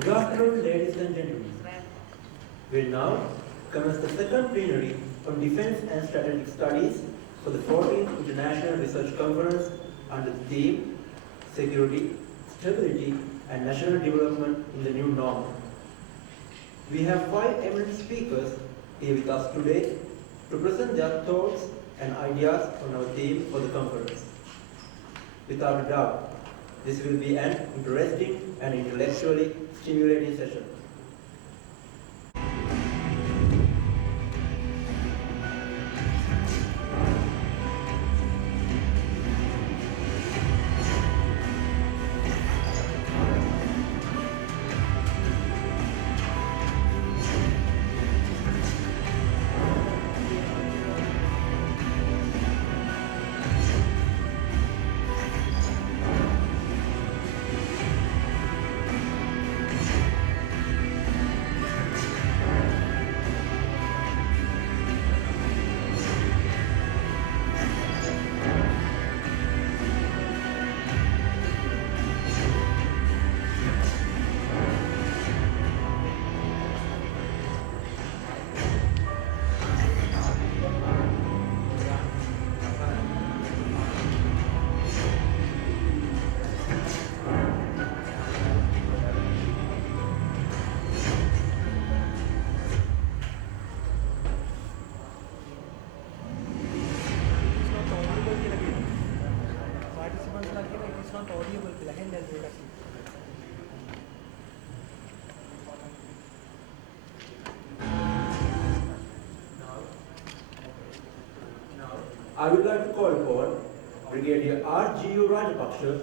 Good afternoon, ladies and gentlemen. We will now commence the second plenary on Defense and Strategic Studies for the 14th International Research Conference under the theme Security, Stability and National Development in the New Normal. We have 5 eminent speakers here with us today to present their thoughts and ideas on our theme for the conference. Without a doubt, this will be an interesting and intellectually stimulating session. I would like to call upon Brigadier R.G.U. Rajapaksha,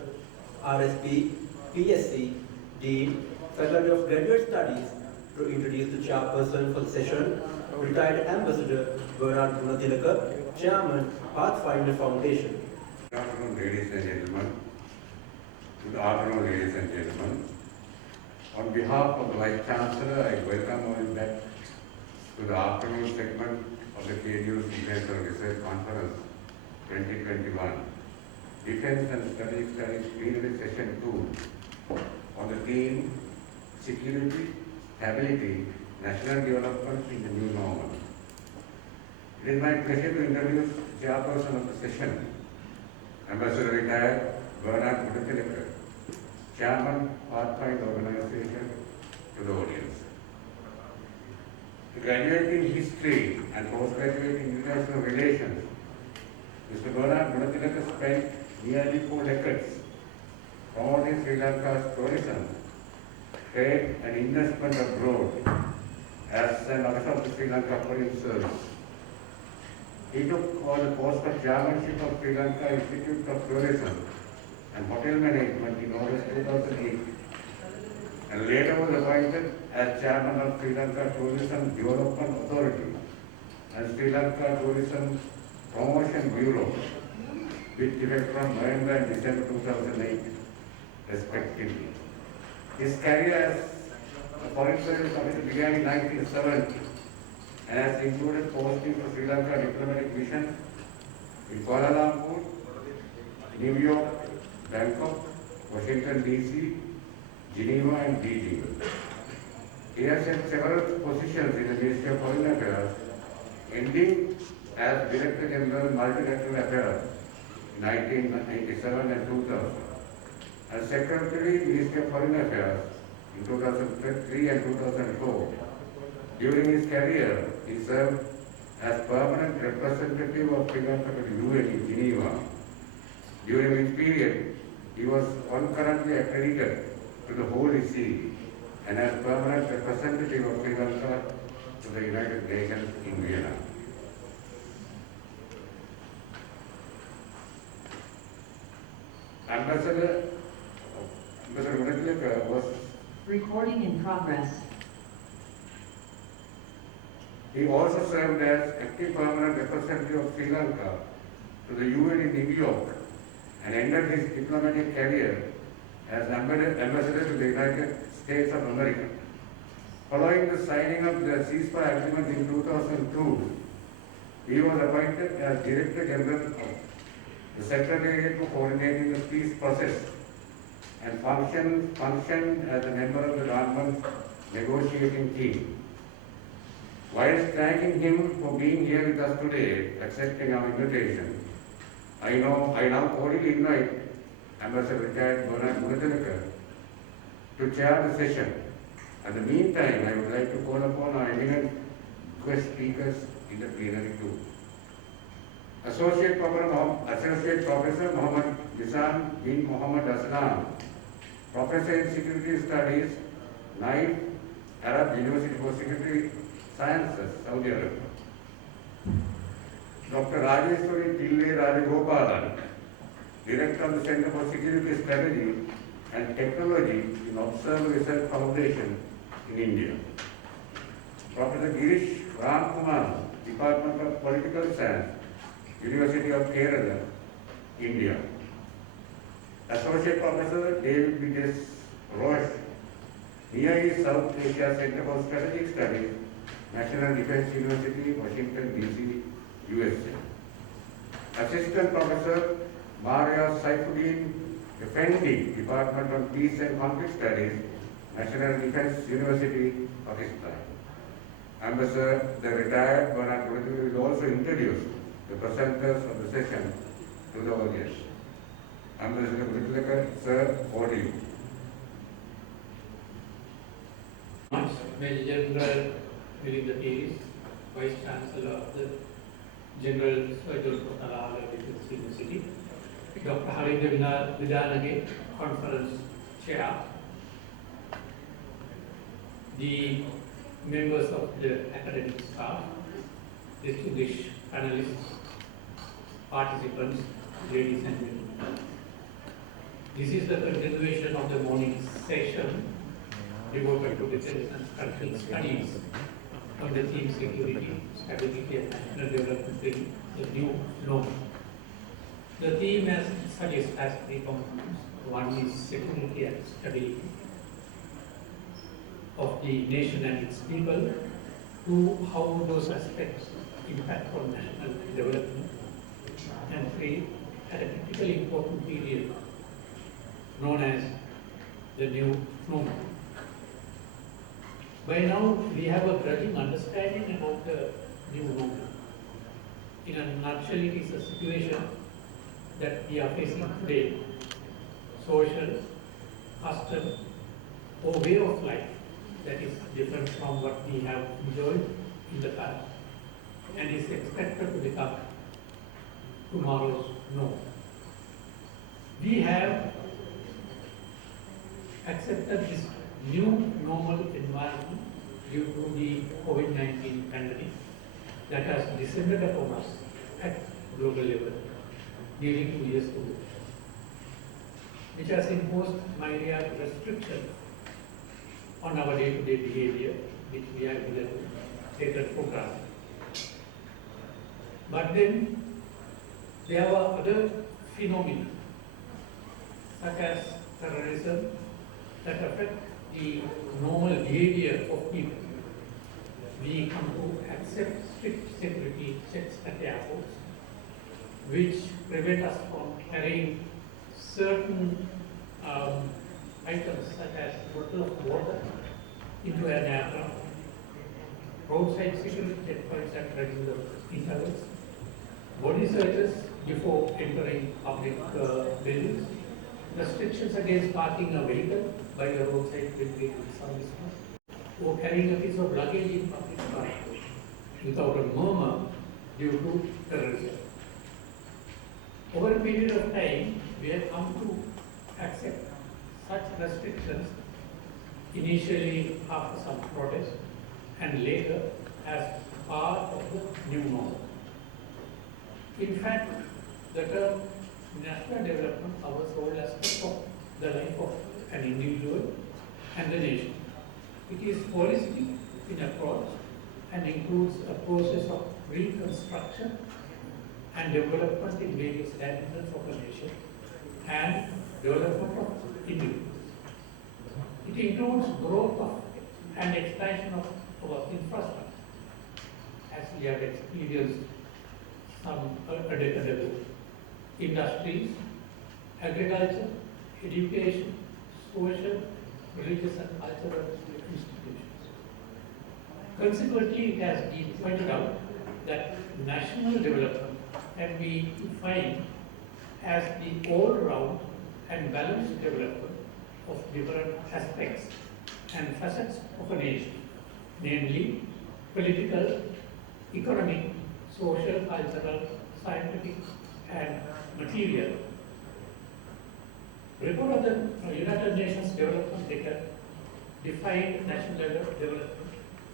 RSP, PSc, Dean, Faculty of Graduate Studies, to introduce the chairperson for the session, retired Ambassador Bernard Gunatilaka, Chairman, Pathfinder Foundation. Good afternoon, ladies and gentlemen. Good afternoon, ladies and gentlemen. On behalf of the Vice Chancellor, I welcome all back to the afternoon segment of the KDU's Defense and Research Conference 2021. Defense and Strategic Studies Plenary Session 2 on the theme Security, Stability, National Development in the New Normal. It is my pleasure to introduce the chairperson of the session, Ambassador retired Bernard Gunatilaka, Chairman, Pathfinder Organization, to the audience. To graduate in History and postgraduate in International Relations, Mr. Bernard Gunatilaka spent nearly 4 decades promoting Sri Lanka's tourism, trade and investment abroad as an officer of the Sri Lanka Foreign Service. He took on the post of chairmanship of Sri Lanka Institute of Tourism and Hotel Management in August 2008, and later was appointed as chairman of Sri Lanka Tourism Development Authority and Sri Lanka Tourism Promotion Bureau, with effect from November and December 2008, respectively. His career as a foreign service officer began in 1970 and has included posting for Sri Lanka diplomatic mission in Kuala Lumpur, New York, Bangkok, Washington DC, Geneva and Beijing. He has held several positions in the Ministry of Foreign Affairs, ending as Director General Multilateral Affairs in 1997 and 2000, and Secretary Ministry of Foreign Affairs in 2003 and 2004. During his career, he served as permanent representative of Sri Lanka to the UN in Geneva. During this period, he was concurrently accredited to the Holy See and as permanent representative of Sri Lanka to the United Nations in Vienna. Ambassador Gunatilaka was Recording in progress. He also served as active permanent representative of Sri Lanka to the UN in New York and ended his diplomatic career as ambassador to the United States of America. Following the signing of the ceasefire agreement in 2002, he was appointed as Director General of the Secretariat for Coordinating the Peace Process and functioned as a member of the government negotiating team. Whilst thanking him for being here with us today, accepting our invitation, I now cordially invite Ambassador retired Bernard Munatilaka to chair the session. In the meantime, I would like to call upon our eminent guest speakers in the plenary too. Associate Professor Mohammad Mizan bin Mohammad Aslam, Professor in Security Studies, Naif, Arab University for Security Sciences, Saudi Arabia. Dr. Rajeswari Pillai Rajagopalan, Director of the Center for Security Strategy and Technology in Observe Research Foundation in India. Professor Girish Kumar, Department of Political Science, University of Kerala, India. Associate Professor David B. Roches, NIA South Asia Center for Strategic Studies, National Defense University, Washington, D.C., USA. Assistant Professor Maria Saifuddin, Effendi, Department of Peace and Conflict Studies, National Defense University, Pakistan. Ambassador, the retired Bernard Munatilaka will also introduce the presenters of the session to the audience. Ambassador Munatilaka, sir, over to you. Major General William the Davis, Vice Chancellor of the General Rajagopalan Defense University, Dr. Harinda Vidanage, Conference Chair, the members of the academic staff, distinguished panelists, participants, ladies and gentlemen. This is the continuation of the morning session devoted to defense and cultural studies on the theme security, stability and national development in the new norm. The theme as studies has three components. One is security and stability of the nation and its people. Two, how those aspects impact on national development. And three, at a critically important period known as the new normal. By now, we have a grudging understanding about the new normal. In a nutshell, it is a situation that we are facing today, social, custom, or way of life that is different from what we have enjoyed in the past and is expected to become tomorrow's norm. We have accepted this new normal environment due to the COVID-19 pandemic that has descended upon us at global level nearly 2 years ago, which has imposed myriad restrictions on our day-to-day behavior, which we have taken for granted. But then there were other phenomena, such as terrorism, that affect the normal behavior of people. We come to accept strict security checks at the airports, which prevent us from carrying certain items such as bottle of water into an aircraft, roadside security checkpoints at regular intervals, body searches before entering public buildings, restrictions against parking a vehicle by a roadside with some distance, or carrying a piece of luggage in public transport without a murmur due to terrorism. Over a period of time, we have come to accept such restrictions, initially after some protest and later as part of the new normal. In fact, the term national development covers all aspects of the life of an individual and the nation. It is holistic in approach and includes a process of reconstruction and development in various dimensions of a nation and development of individuals. It includes growth of and expansion of our infrastructure, as we have experienced a decade ago. Industries, agriculture, education, social, religious and cultural institutions. Consequently, it has been pointed out that national development can be defined as the all-round and balanced development of different aspects and facets of a nation, namely political, economic, social, cultural, scientific, and material. Report of the United Nations Development Record defined national development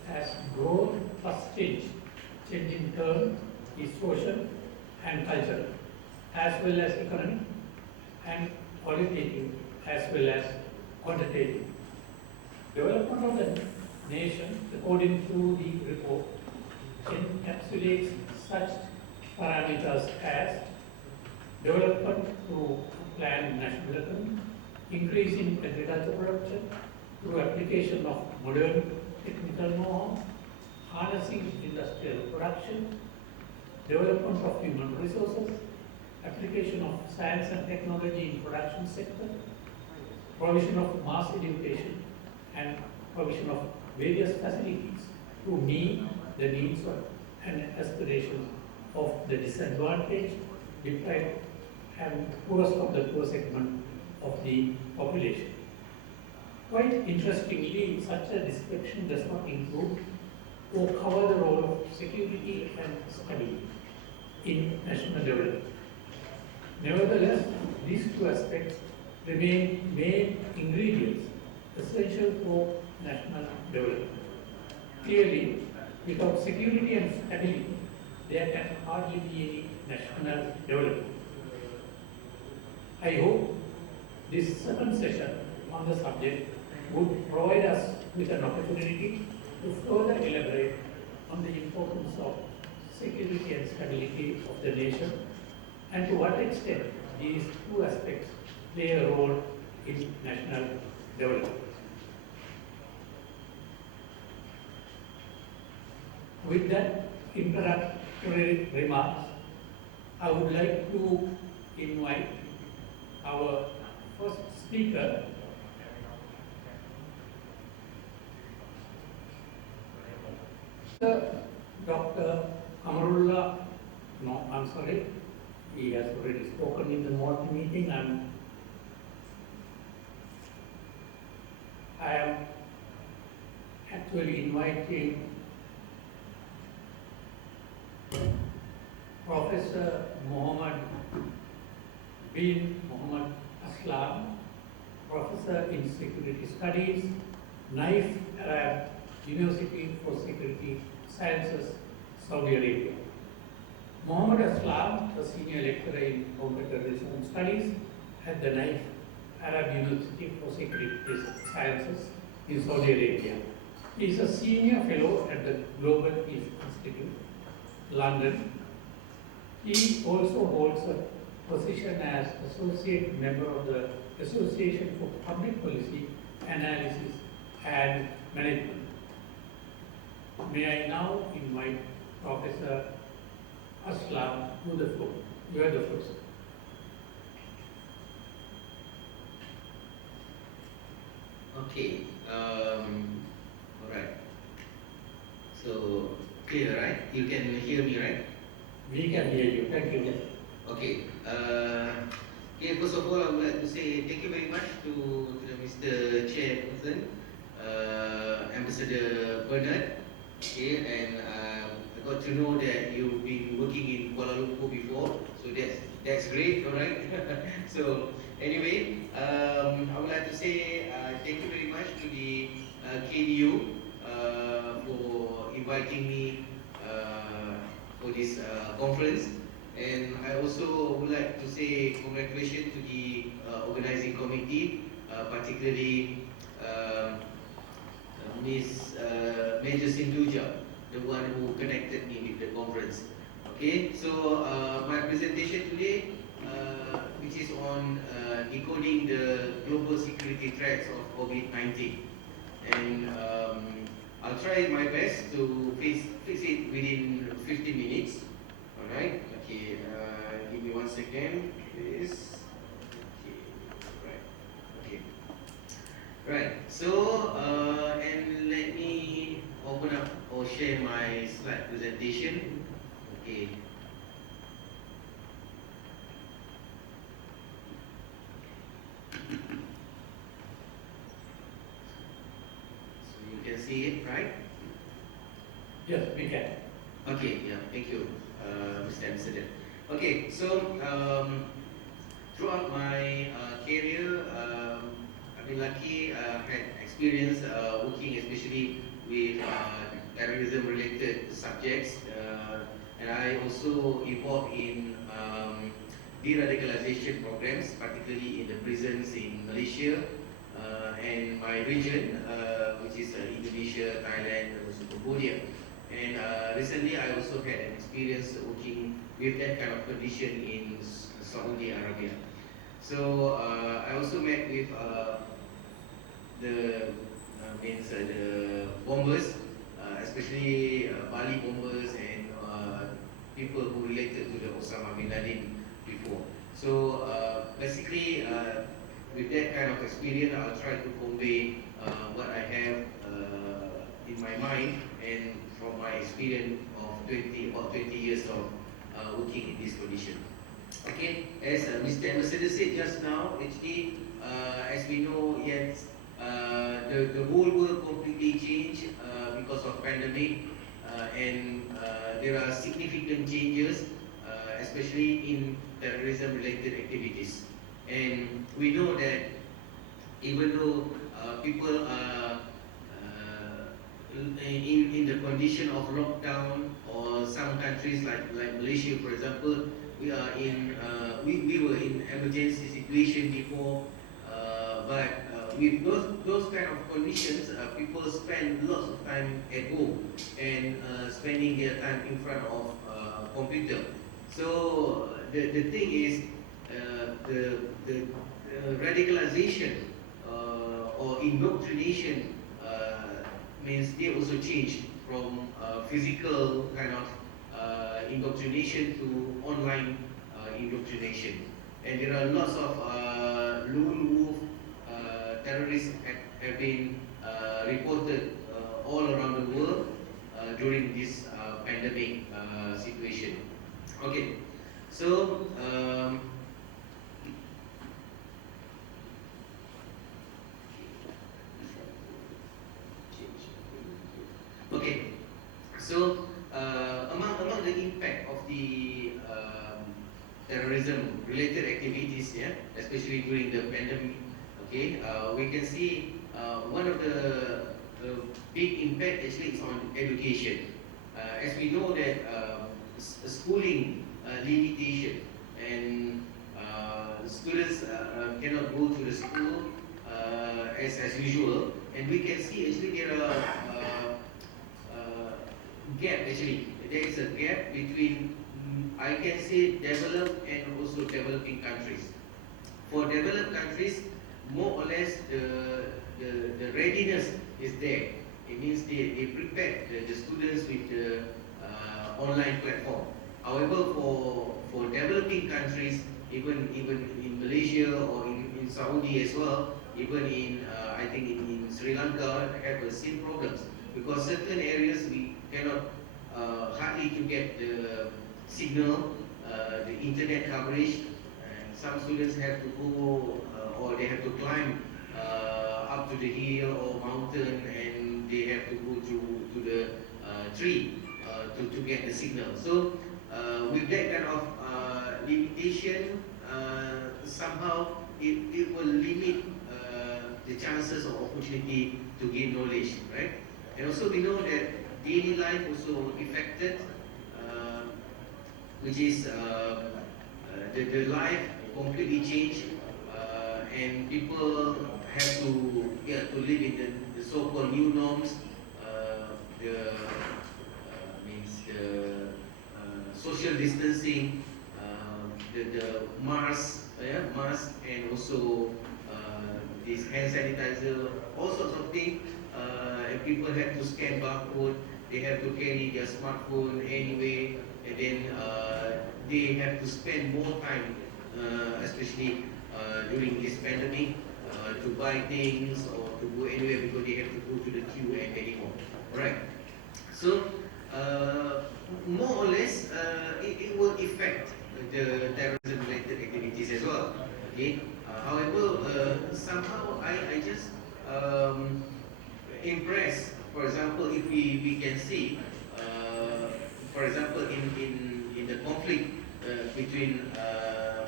as growth plus change. Change in turn is social and cultural, as well as economic, and qualitative as well as quantitative. Development of the nation, according to the report, encapsulates such parameters as development through planned national development, increase in agricultural production through application of modern technical know-how, harnessing industrial production, development of human resources, application of science and technology in production sector, provision of mass education, and provision of various facilities to meet the needs of and aspirations of the disadvantaged, deprived, and poorest of the poor segment of the population. Quite interestingly, such a description does not include or cover the role of security and stability in national development. Nevertheless, these two aspects remain main ingredients essential for national development. Clearly, without security and stability, there can hardly be any national development. I hope this second session on the subject would provide us with an opportunity to further elaborate on the importance of security and stability of the nation, and to what extent these two aspects play a role in national development. With that introductory remarks, I would like to invite our first speaker, Dr. Amarullah. No, I'm sorry. He has already spoken in the Mohd meeting. I am actually inviting Professor Mohammad bin Mohammad Aslam, Professor in Security Studies, Naif Arab University for Security Sciences, Saudi Arabia. Mohammad Aslam, a senior lecturer in counterterrorism studies at the Naif Arab University for Security Sciences in Saudi Arabia. He is a senior fellow at the Global Peace Institute, London. He also holds a position as associate member of the Association for Public Policy Analysis and Management. May I now invite Professor Aslam to the floor. You are the first. Okay. All right. So clear, right? You can hear me, right? We can hear you. Thank you. Okay. Okay. First of all, I would like to say thank you very much to the Mr. Chairperson, Ambassador Bernard. Okay, and I got to know that you've been working in Kuala Lumpur before, so that's great. All right. So anyway, I would like to say thank you very much to the KDU for inviting me for this conference, and I also would like to say congratulations to the organizing committee, particularly Ms. Major Sinduja, the one who connected me with the conference. Okay, so my presentation today, which is on decoding the global security threats of COVID-19, and I'll try my best to fix it within 15 minutes. All right. Okay. Give me 1 second, please. Okay. Right. Okay. Right. So and let me open up or share my slide presentation. Okay. So you can see it, right? Yes, we can. Okay, yeah, thank you, Mr. Ambassador. Okay, so throughout my career, I've been lucky, had experience working especially with terrorism-related subjects, and I also involved in de-radicalization programs, particularly in the prisons in Malaysia and my region, which is Indonesia, Thailand, and also Cambodia. And recently, I also had an experience working with that kind of condition in Saudi Arabia. So I also met with the bombers, especially Bali bombers and people who related to the Osama bin Laden before. So basically, with that kind of experience, I'll try to convey what I have in my mind and from my experience of about 20 years of working in this condition. Okay, as Mr. Ambassador said just now, actually, as we know, yes, the whole world completely changed because of pandemic, and there are significant changes, especially in terrorism-related activities. And we know that even though people are in the condition of lockdown, or some countries like Malaysia, for example, we are in we were in emergency situation before, but with those kind of conditions, people spend lots of time at home and spending their time in front of computer. So the thing is, the radicalization or indoctrination means they also change from physical kind of indoctrination to online indoctrination. And there are lots of lone wolf terrorists have been reported all around the world during this pandemic situation. Okay, so okay, so among the impact of the terrorism-related activities, yeah, especially during the pandemic, okay, we can see one of the big impact actually is on education. As we know that schooling limitation and students cannot go to the school as usual, and we can see actually there are gap actually. There is a gap between I can say developed and also developing countries. For developed countries, more or less the readiness is there. It means they prepare the students with the online platform. However, for developing countries, even in Malaysia or in Saudi as well, even in I think in Sri Lanka have the same problems, because certain areas we cannot hardly to get the signal, the internet coverage, and some students have to go or they have to climb up to the hill or mountain, and they have to go to the tree to get the signal. So with that kind of limitation, somehow it will limit the chances or opportunity to gain knowledge, right? And also we know that daily life also affected, which is the life completely changed, and people have to live in the so-called new norms, the social distancing, the mask, and also this hand sanitizer, all sorts of things. And people have to scan barcode, they have to carry their smartphone anyway, and then they have to spend more time, especially during this pandemic, to buy things or to go anywhere because they have to go to the queue and anymore. Alright. So more or less, it will affect the terrorism-related activities as well. Okay. However, somehow I just impressed. For example, if we can see, for example, in the conflict between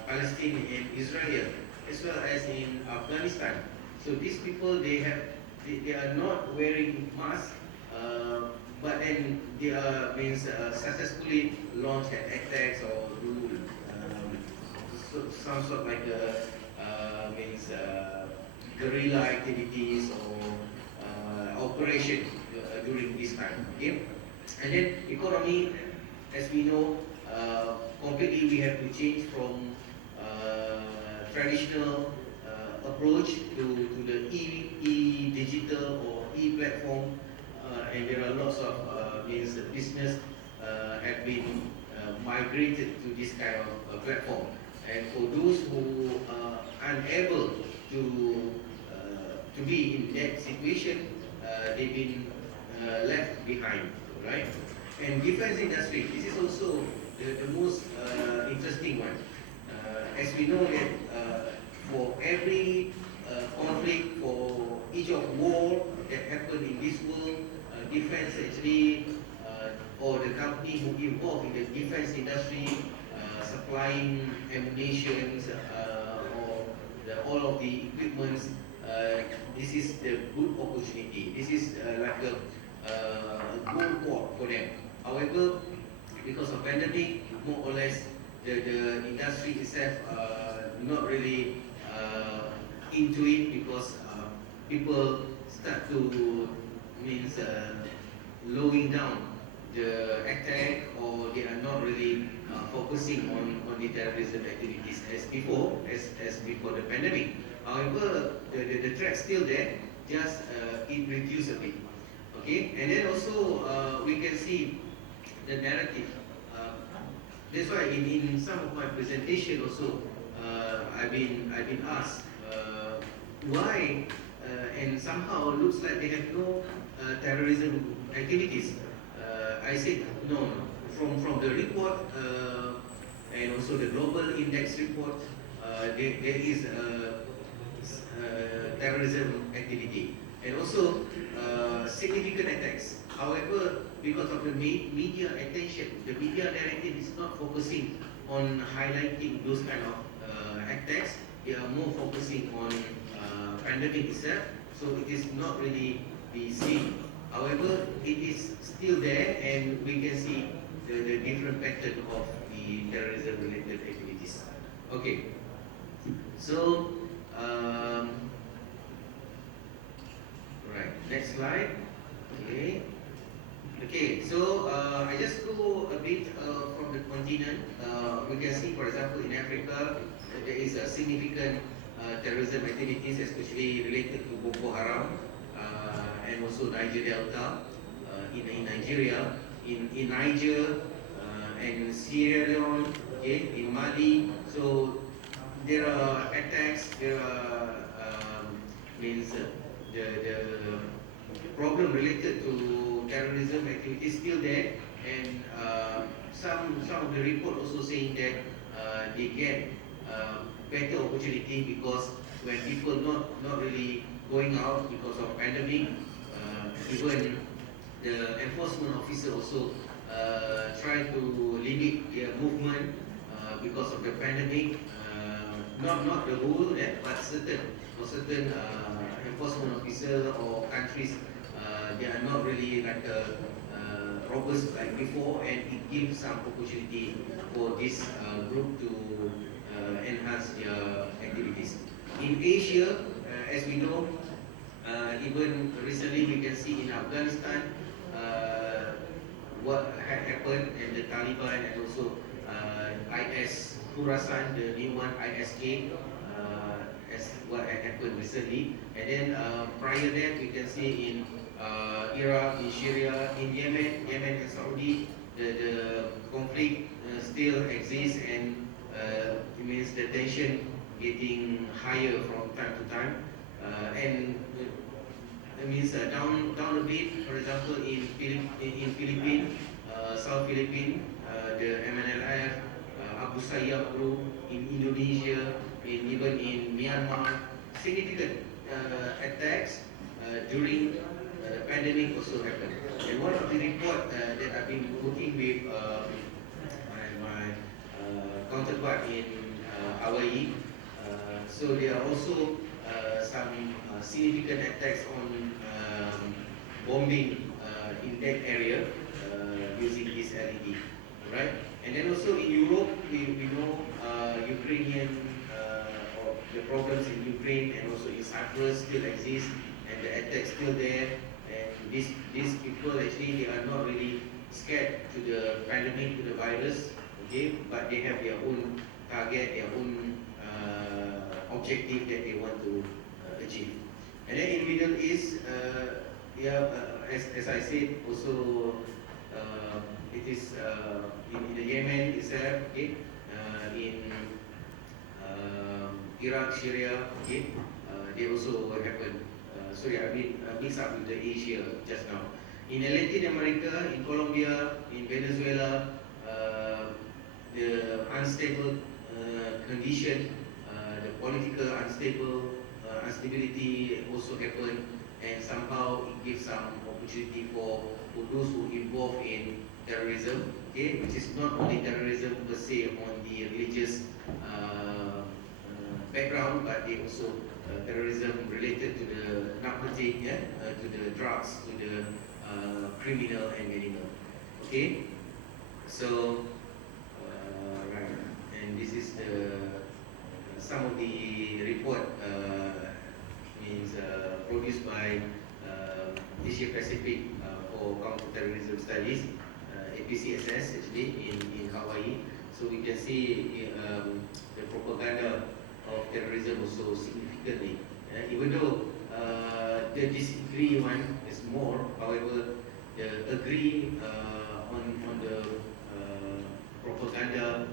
Palestine and Israel, as well as in Afghanistan. So these people, they are not wearing masks, but then they are successfully launched attacks or do some sort like guerrilla activities or operation during this time. Okay, and then economy, as we know, completely we have to change from traditional approach to the digital or platform, and there are lots of business have been migrated to this kind of platform. And for those who are unable to be in that situation, they've been left behind, right? And defense industry, this is also the most interesting one. As we know that for every conflict, for each of war that happened in this world, defense actually, or the company who involved in the defense industry, supplying ammunition or all of the equipments, this is the good opportunity. This is like a good port for them. However, because of pandemic, more or less the industry itself not really into it, because people start to lowering down the attack, or they are not really focusing on the terrorism activities as before the pandemic. However, the threat still there, just it reduced a bit. Okay, and then also we can see the narrative. That's why in some of my presentation also, I've been asked why, and somehow looks like they have no terrorism activities. I said no. From the report and also the global index report, there is terrorism activity, and also significant attacks. However, because of the media attention, the media narrative is not focusing on highlighting those kind of attacks. They are more focusing on pandemic itself, so it is not really be seen. However, it is still there, and we can see the different pattern of the terrorism-related activities. Okay, so right, next slide. Okay, so I just go a bit from the continent. We can see, for example, in Africa, there is a significant terrorism activities, especially related to Boko Haram, and also Niger Delta, in Nigeria, in Niger, and Sierra Leone, okay, in Mali. So there are attacks, there are the problem related to terrorism activities still there, and some of the report also saying that they get better opportunity, because when people not really going out because of pandemic, even the enforcement officer also try to limit their movement because of the pandemic. Not the whole, but certain enforcement officer or countries, they are not really like robust like before, and it gives some opportunity for this group to enhance their activities. In Asia, as we know, even recently we can see in Afghanistan what had happened, and the Taliban, and also IS Khurasan, the new one, ISK, as what had happened recently. And then prior that, we can see in Iraq, in Syria, in Yemen and Saudi, the conflict still exists, and it means the tension getting higher from time to time. And it means down a bit, for example, in Philippines, in Philippines, South Philippines, the MNLF, Abu Sayyaf group, in Indonesia, even in Myanmar, significant attacks during the pandemic also happened. And one of the report that I've been working with my counterpart in Hawaii, so there are also some significant attacks on bombing in that area using this LED, right? And then also in Europe, we know Ukrainian or the problems in Ukraine and also in Cyprus still exist, and the attacks still there. And these people actually they are not really scared to the pandemic, to the virus, okay? But they have their own target, their own objective that they want to achieve. And then in Middle East, as I said, also it is in the Yemen itself, okay? In Iraq, Syria, okay? They also happen. Sorry, I mean mixed up with the Asia just now. In Latin America, in Colombia, in Venezuela, the unstable condition, the political instability also happen, and somehow it gives some opportunity for those who involved in terrorism, okay, which is not only terrorism per se on the religious background, but they also terrorism related to the narcotic, to the drugs, to the criminal and animal. Okay, so right, and this is the some of the report produced by Asia Pacific for counterterrorism studies, APCSS actually in Hawaii. So we can see the propaganda of terrorism also significantly. Even though the disagree one is more, however, the agree on the propaganda,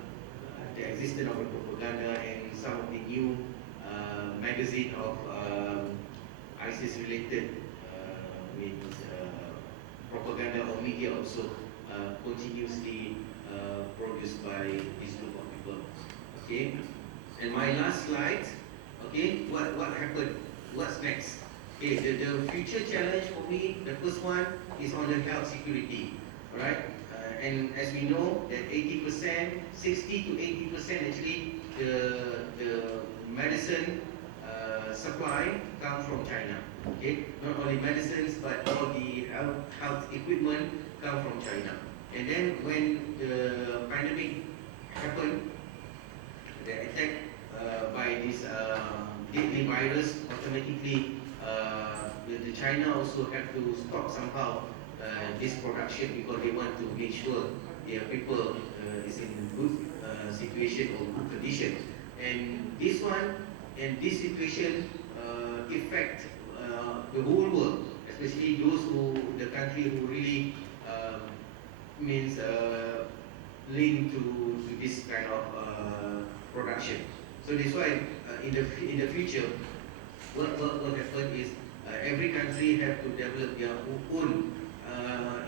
the existence of the propaganda, and some of the new magazine of ISIS-related propaganda or media also continuously produced by this group of people. Okay. And my last slide, okay, what happened? What's next? Okay, the future challenge for me, the first one is on the health security, right? And as we know that 80%, 60 to 80% actually the medicine supply comes from China. Okay, not only medicines but all the health equipment come from China. And then when the pandemic happened, the attack by this deadly virus, automatically the China also have to stop somehow this production because they want to make sure their people is in good situation or good condition. And this one and this situation affect the whole world, especially those the country who really means linked to this kind of production. So that's why in the future, what will happen is every country have to develop their own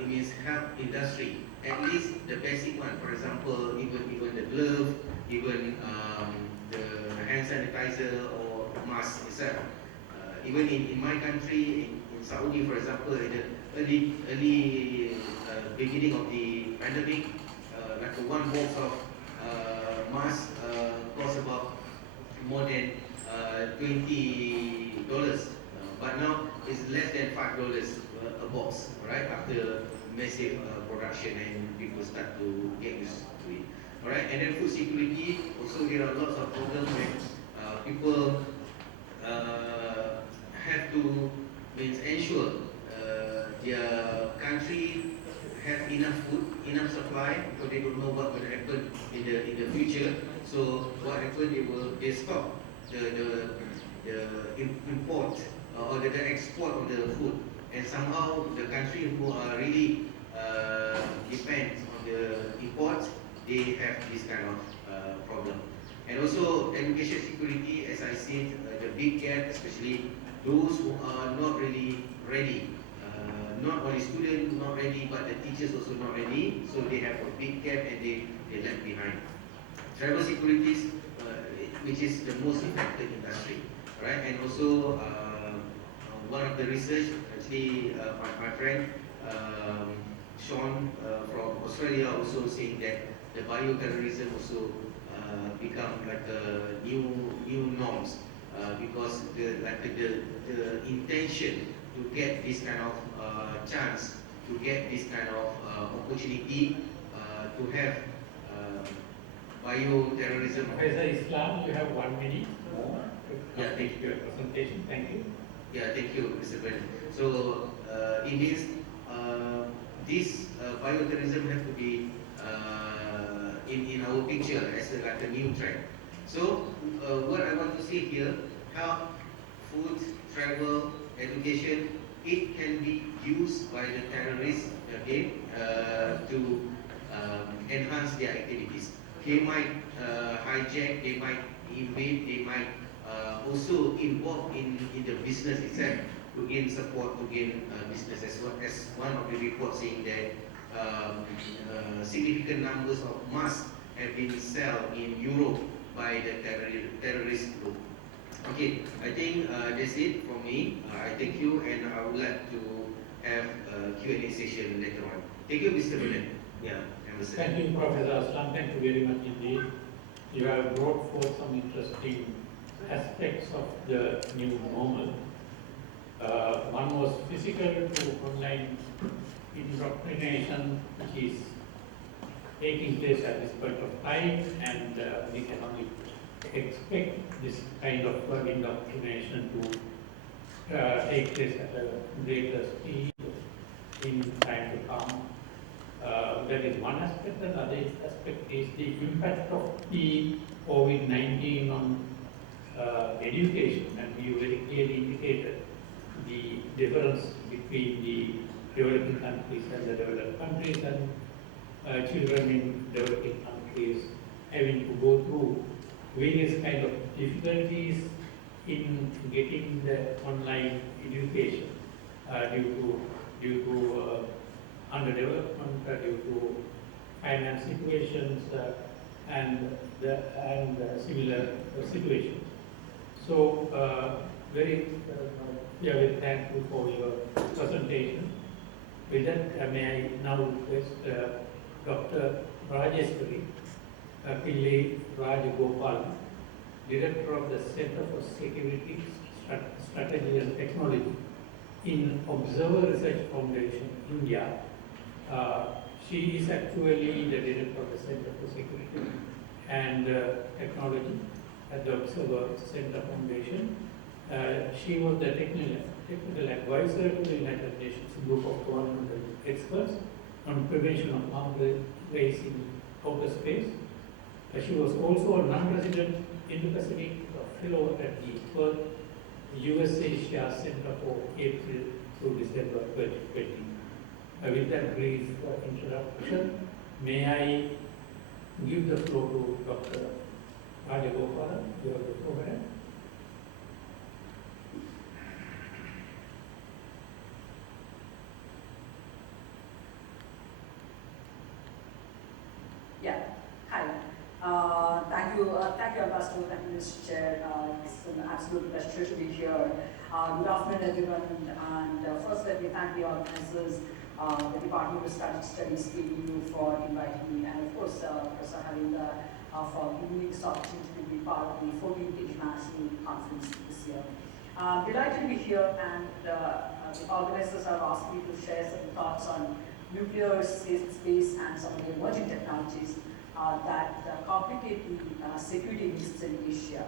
it means health industry, at least the basic one. For example, even the glove, even the hand sanitizer or mask itself. Even in my country, in Saudi, for example, in the early beginning of the pandemic, like one box of mask cost about more than $20, but now it's less than $5 a box, right? After massive production and people start to get used to it. Alright, and then food security, also there are lots of problems when people have to ensure their country have enough food, enough supply, because they don't know what will happen in the future. So what happened? They stop the import or the export of the food, and somehow the country who are really depend on the imports, they have this kind of problem. And also education security, as I said, the big gap, especially those who are not really ready, not only students not ready, but the teachers also not ready, so they have a big gap and they left behind. Travel securities, which is the most affected industry, right? And also one of the research, actually my friend Sean from Australia also saying that the bioterrorism also become like a new norms because the intention to get this kind of chance, to get this kind of opportunity to have bioterrorism. Professor Islam, you have 1 minute more to Yeah, complete your presentation. Thank you. Yeah, thank you, Mr. President. So it means this bioterrorism have to be in our picture as like a new trend. So what I want to say here, how food, travel, education, it can be used by the terrorists, okay, to enhance their activities. They might hijack, they might invade, they might also involved in the business itself to gain support, to gain business, as well as one of the reports saying that significant numbers of masks have been sold in Europe by the terrorist group. Okay, I think that's it from me. I thank you, and I would like to have a Q&A session later on. Thank you, Mr. Bernard. Yeah, Thank you, Professor Aslam. Thank you very much indeed. You have brought forth some interesting aspects of the new normal. One was physical to online indoctrination, which is taking place at this point of time, and we can only expect this kind of indoctrination to take place at a greater speed in time to come. That is one aspect. The other aspect is the impact of the COVID-19 on education, and you very clearly indicated the difference between the developing countries and the developed countries, and children in developing countries having to go through various kind of difficulties in getting the online education due to underdevelopment, due to finance situations and similar situations. So we are very thankful for your presentation. With that, may I now request Dr. Rajeswari, Pillai Rajagopalan, Director of the Center for Security, Strategy and Technology in Observer Research Foundation, India. She is actually the Director of the Center for Security and Technology at the Observer Center Foundation. She was the technical advisor to the United Nations group of governmental experts on prevention of harm raised in outer space. She was also a non-resident Indo-Pacific fellow at the Perth US-Asia Center for April through December 2020. With that brief introduction, may I give the floor to Dr. Rajagopalan. You have the floor, madam. Yeah, hi. Thank you, Ambassador. Thank you, Mr. Chair. It's an absolute pleasure to be here. Good afternoon, everyone. And first, let me thank the organizers, the Department of Studies, KBU, for inviting me, and of course, Professor Harinda, for giving me this opportunity to be part of the 14th International Conference this year. Delighted to be here, and the organizers have asked me to share some thoughts on nuclear space and some of the emerging technologies that complicate the security risks in Asia.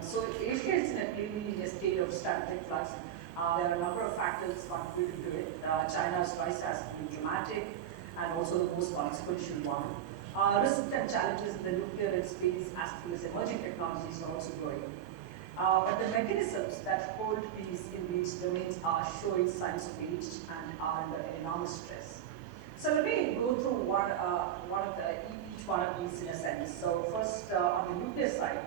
So Asia is clearly in a state of strategic flux. There are a number of factors contributing to it. China's rise has been dramatic and also the most consequential one. Risks and challenges in the nuclear space as well as emerging technologies are also growing. But the mechanisms that hold these in these domains are showing signs of age and are under enormous stress. So let me go through each one of these in a sense. So first, on the nuclear side,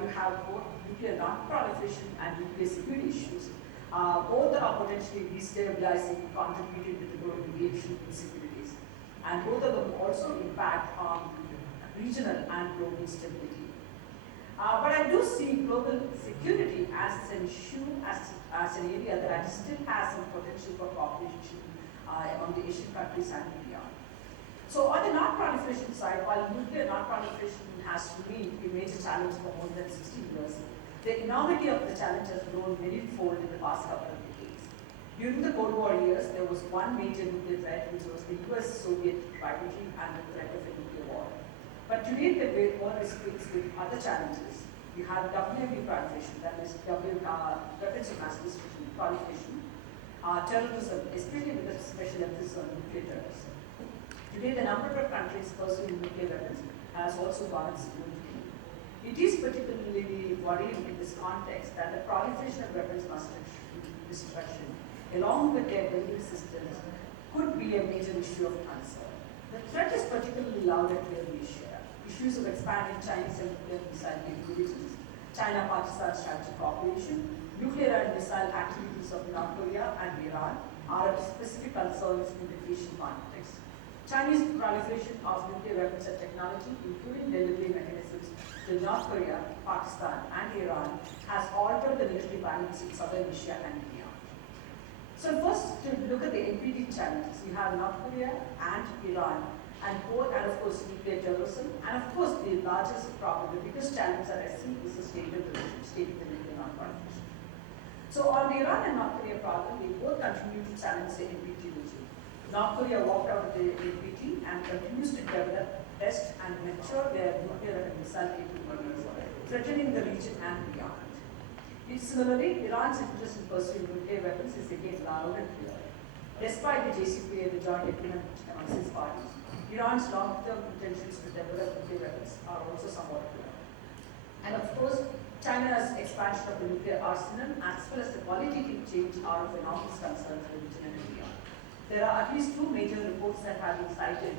you have both nuclear non-proliferation and nuclear security issues. Both are potentially destabilizing, contributing to the growing regional insecurities, and both of them also impact on regional and global stability. But I do see global security as an issue, as an area that still has some potential for cooperation on the Asian countries and beyond. So on the non-proliferation side, while nuclear non-proliferation has remained a major challenge for more than 60 years, the enormity of the challenge has grown many-fold in the past couple of decades. During the Cold War years, there was one major nuclear threat, which was the US-Soviet rivalry and the threat of a nuclear war. But today, the world is faced with other challenges. You have WMD proliferation, that is weapons of mass destruction, proliferation, terrorism, especially with a special emphasis on nuclear terrorism. Today, the number of countries pursuing nuclear weapons has also gone up significantly. It is particularly worrying in this context that the proliferation of weapons of mass destruction, along with their delivery systems, could be a major issue of concern. The threat is particularly loud and clearly shared. Issues of expanding Chinese and nuclear missile capabilities, China-Pakistan strategic cooperation, nuclear and missile activities of North Korea and Iran are of specific concerns in the Asian context. Chinese proliferation of nuclear weapons and technology, including delivery mechanisms to North Korea, Pakistan, and Iran, has altered the military balance in Southern Asia and beyond. So first, to look at the NPT challenges, you have North Korea and Iran, and of course, nuclear terrorism, and of course, the largest problem, the biggest challenge that I see is the state of the nuclear non-proliferation. So on the Iran and North Korea problem, they both continue to challenge the NPT regime. North Korea walked out of the NPT and continues to develop, test, and mature their nuclear and missile capabilities, threatening the region and beyond. Similarly, Iran's interest in pursuing nuclear weapons is again loud and clear. Despite the JCPOA, the joint agreement amongst its parties, Iran's long-term intentions to develop nuclear weapons are also somewhat clear. And of course, China's expansion of the nuclear arsenal as well as the qualitative change are of enormous concern for the region and beyond. There are at least two major reports that have been cited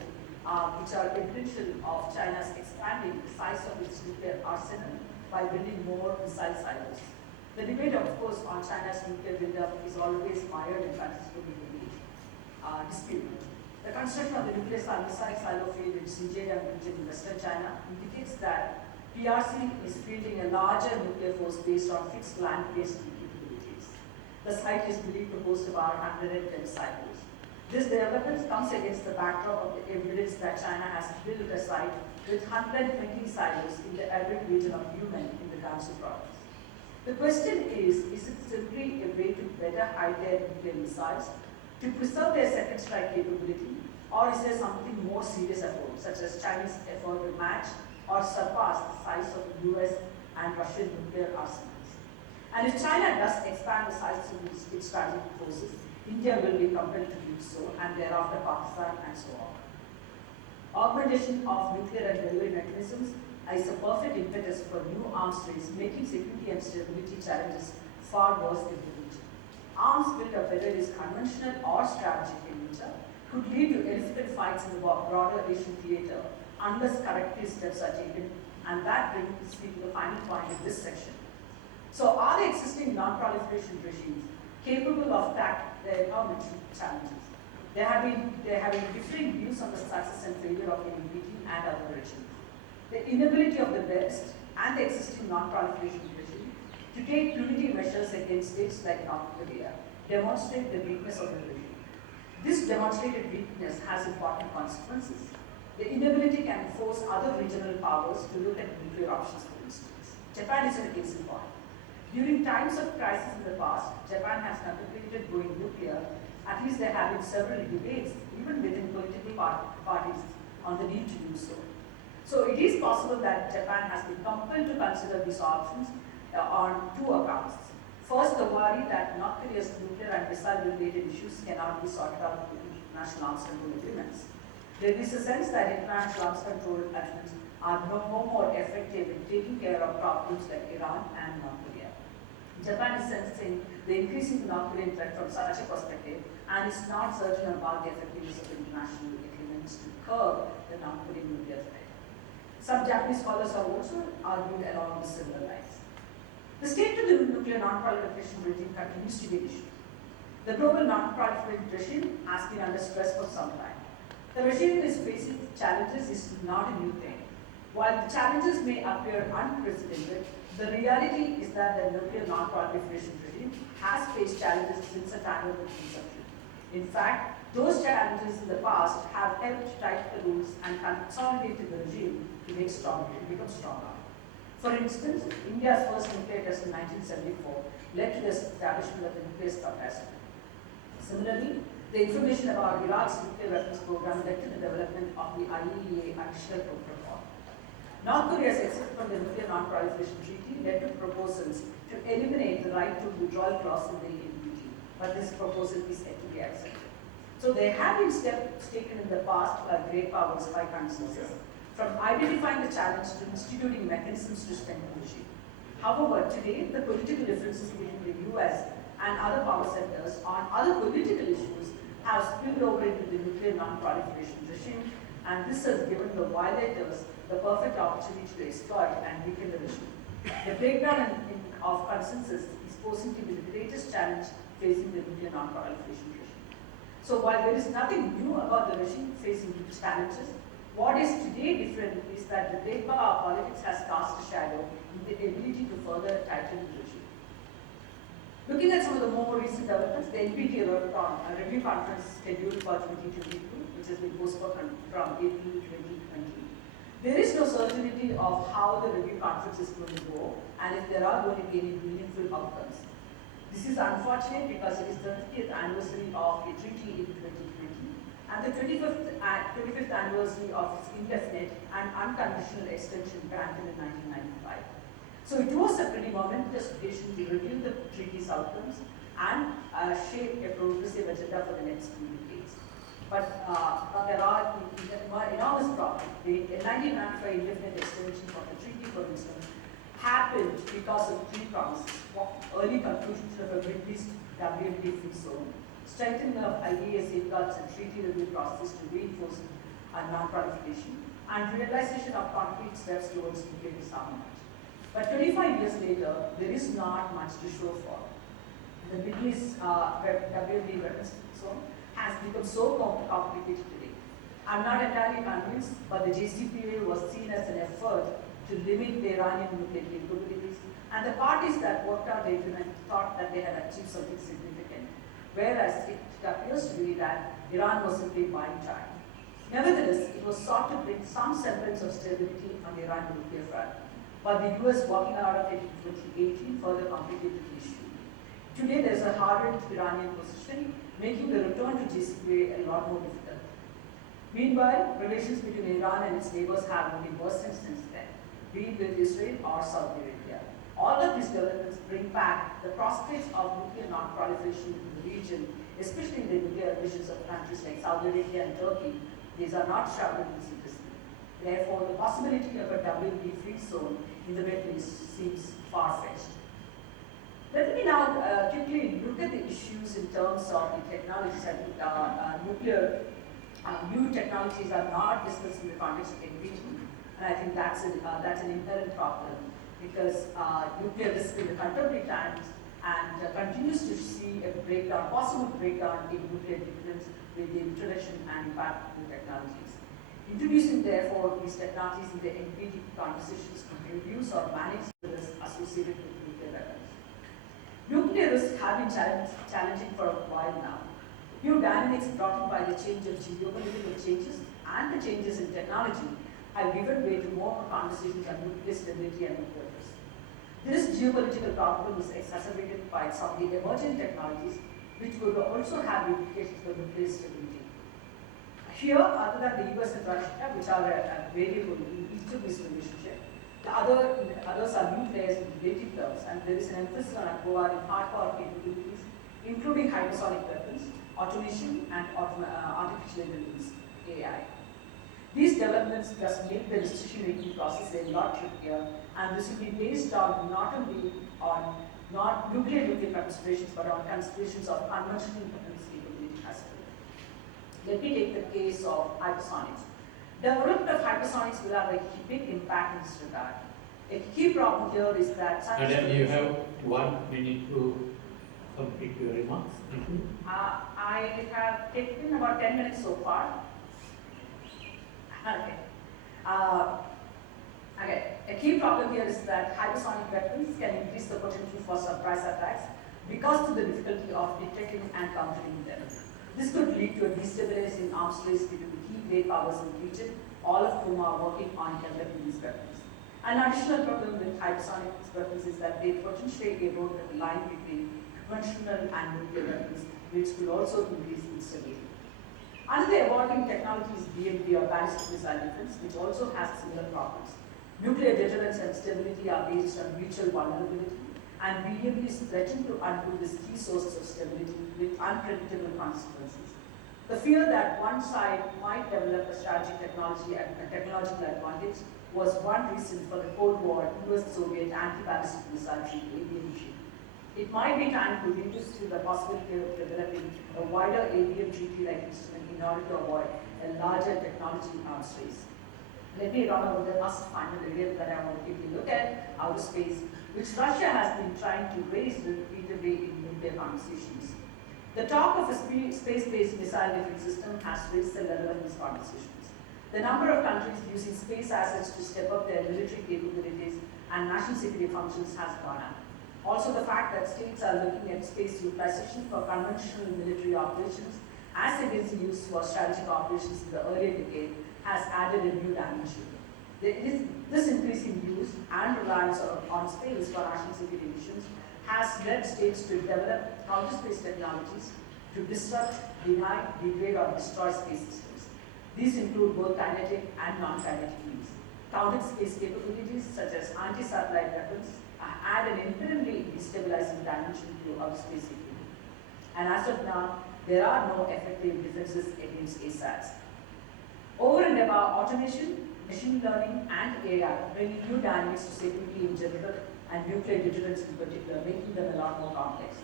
which are evidential of China's expanding the size of its nuclear arsenal by building more missile silos. The debate, of course, on China's nuclear buildup is always mired in considerable dispute. The construction of the nuclear missile silo field in Xinjiang region in western China indicates that PRC is fielding a larger nuclear force based on fixed land-based capabilities. The site is believed to host about 110 silos. This development comes against the backdrop of the evidence that China has built a site with 120 silos in the arid region of Yunnan in the Gansu province. The question is it simply a way to better hide their nuclear missiles, to preserve their second strike capability, or is there something more serious at work, such as Chinese effort to match or surpass the size of the US and Russian nuclear arsenals? And if China does expand the size of its strategic forces, India will be compelled to do so, and thereafter Pakistan and so on. Augmentation of nuclear and delivery mechanisms is a perfect impetus for new arms race, making security and stability challenges far worse in the region. Arms built-up, whether it is conventional or strategic in nature, could lead to elephant fights in the broader Asian theater unless corrective steps are taken, and that brings me to the final point of this section. So are the existing non-proliferation regimes capable of tackling their enormous challenges? There have been differing views on the success and failure of the NPT and other regimes. The inability of the West and the existing non-proliferation regime to take punitive measures against states like North Korea demonstrate the weakness of the regime. This demonstrated weakness has important consequences. The inability can force other regional powers to look at nuclear options, for instance. Japan is a case in point. During times of crisis in the past, Japan has contemplated going nuclear. At least there have been several debates, even within political parties, on the need to do so. So it is possible that Japan has been compelled to consider these options on two accounts. First, the worry that North Korea's nuclear and missile-related issues cannot be sorted out through international arms control agreements. There is a sense that international arms control agreements are no more effective in taking care of problems like Iran and North Korea. Japan is sensing the increasing North Korean threat from such a perspective and is not certain about the effectiveness of international agreements to curb the North Korean nuclear threat. Some Japanese scholars have also argued along the similar lines. The state of the nuclear non-proliferation regime continues to be an issue. The global non-proliferation regime has been under stress for some time. The regime is facing challenges is not a new thing. While the challenges may appear unprecedented, the reality is that the nuclear non-proliferation regime has faced challenges since the time of its inception. In fact, those challenges in the past have helped tighten the rules and consolidated the regime to become stronger. For instance, India's first nuclear test in 1974 led to the establishment of the nuclear stop test. Similarly, the information about Iraq's nuclear weapons program led to the development of the IAEA Additional Protocol. North Korea's exit from the Nuclear Non-Proliferation Treaty led to proposals to eliminate the right to withdrawal clause in the NPT, but this proposal is yet to be accepted. So there have been steps taken in the past by great powers by consensus, from identifying the challenge to instituting mechanisms to strengthen the regime. However, today the political differences between the US and other power centers on other political issues have spilled over into the nuclear non-proliferation regime, and this has given the violators the perfect opportunity to exploit and weaken the regime. The breakdown of consensus is posing to be the greatest challenge facing the nuclear non-proliferation regime. So while there is nothing new about the regime facing these challenges, what is today different is that the great power politics has cast a shadow in the ability to further tighten the regime. Looking at some of the more recent developments, the NPT worked on a review conference scheduled for 2022, which has been postponed from April 2020. There is no certainty of how the review conference is going to go and if there are going to be any meaningful outcomes. This is unfortunate because it is the 30th anniversary of a treaty in 2020 and the 25th anniversary of its indefinite and unconditional extension granted in 1995. So it was a pretty momentous occasion to review the treaty's outcomes and shape a progressive agenda for the next few decades. But there are enormous problems. The 1995 indefinite extension of the treaty, for instance, happened because of three promises: early conclusion of a British WMD free zone, strengthening of IAEA safeguards and treaty review process to reinforce non-proliferation, and realization of concrete steps towards nuclear disarmament. But 25 years later, there is not much to show for. The Middle East WMD weapons zone has become so complicated today. I'm not entirely convinced, but the JCPOA was seen as an effort to limit the Iranian nuclear capabilities, and the parties that worked out the agreement thought that they had achieved something significant, whereas it appears to be that Iran was simply buying time. Nevertheless, it was sought to bring some semblance of stability on the Iran nuclear front, but the US walking out of it in 2018 further complicated the issue. Today, there is a hardened Iranian position, making the return to JCPOA a lot more difficult. Meanwhile, relations between Iran and its neighbors have only worsened since then, be it with Israel or Saudi Arabia. All of these developments bring back the prospects of nuclear non-proliferation in the region, especially in the nuclear ambitions of countries like Saudi Arabia and Turkey. These are not shrouded in secrecy. Therefore, the possibility of a WMD free zone in the Middle East seems far-fetched. Let me now quickly look at the issues in terms of the technologies. I think new technologies are not discussed in the context of NPT, and I think that's an inherent problem because nuclear risk in the contemporary times and continues to see a breakdown, possible breakdown in nuclear dependence with the introduction and impact of new technologies. Introducing, therefore, these technologies in the NPT conversations to reduce or manage the risk associated with nuclear weapons. Nuclear risks have been challenging for a while now. New dynamics brought in by the change of geopolitical changes and the changes in technology have given way to more conversations on nuclear stability and nuclear risk. This geopolitical problem is exacerbated by some of the emerging technologies which will also have implications for nuclear stability. Here, other than the US and Russia, which are a variable in each of these relationships, the others are new players in relative terms, and there is an emphasis on acquiring hard power capabilities, including hypersonic weapons, automation, and artificial intelligence, AI. These developments thus make the decision-making process a lot trickier, and this will be based on not only on not nuclear considerations, but on considerations of conventional weapons capability as well. Let me take the case of hypersonics. Development of hypersonics will have a big impact in this regard. A key problem here is that such Madam, you have 1 minute to complete your remarks. Thank you. I have taken about 10 minutes so far. Okay. A key problem here is that hypersonic weapons can increase the potential for surprise attacks because of the difficulty of detecting and countering them. This could lead to a destabilizing arms race between the key great powers in the region, all of whom are working on developing these weapons. An additional problem with hypersonic weapons is that they potentially erode the line between conventional and nuclear weapons, which could also increase instability. Another evolving technology is BMD or ballistic missile defense, which also has similar problems. Nuclear deterrence and stability are based on mutual vulnerability, and BMD is threatened to undo this key source of stability with unpredictable consequences. The fear that one side might develop a strategic technology and a technological advantage was one reason for the Cold War US-Soviet anti-ballistic missile treaty, ABM. It might be time to revisit the possibility of developing a wider ABM treaty-like instrument in order to avoid a larger technology arms race. Let me run over the last final area that I want to quickly look at, outer space, which Russia has been trying to raise repeatedly in nuclear conversations. The talk of a space-based missile defense system has raised the level of these conversations. The number of countries using space assets to step up their military capabilities and national security functions has gone up. Also, the fact that states are looking at space utilization for conventional military operations as against use for strategic operations in the earlier decade has added a new dimension. This increasing use and reliance on space for national security missions has led states to develop counter-space technologies to disrupt, deny, degrade, or destroy space systems. These include both kinetic and non-kinetic means. Counter-space capabilities such as anti-satellite weapons add an inherently destabilizing dimension to our space security. And as of now, there are no effective defenses against ASATs. Over and above automation, machine learning, and AI bring new dynamics to security in general and nuclear deterrence in particular, making them a lot more complex.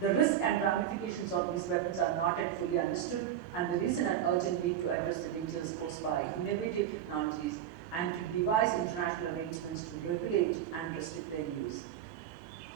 The risk and ramifications of these weapons are not yet fully understood, and there is an urgent need to address the dangers posed by innovative technologies and to devise international arrangements to regulate and restrict their use.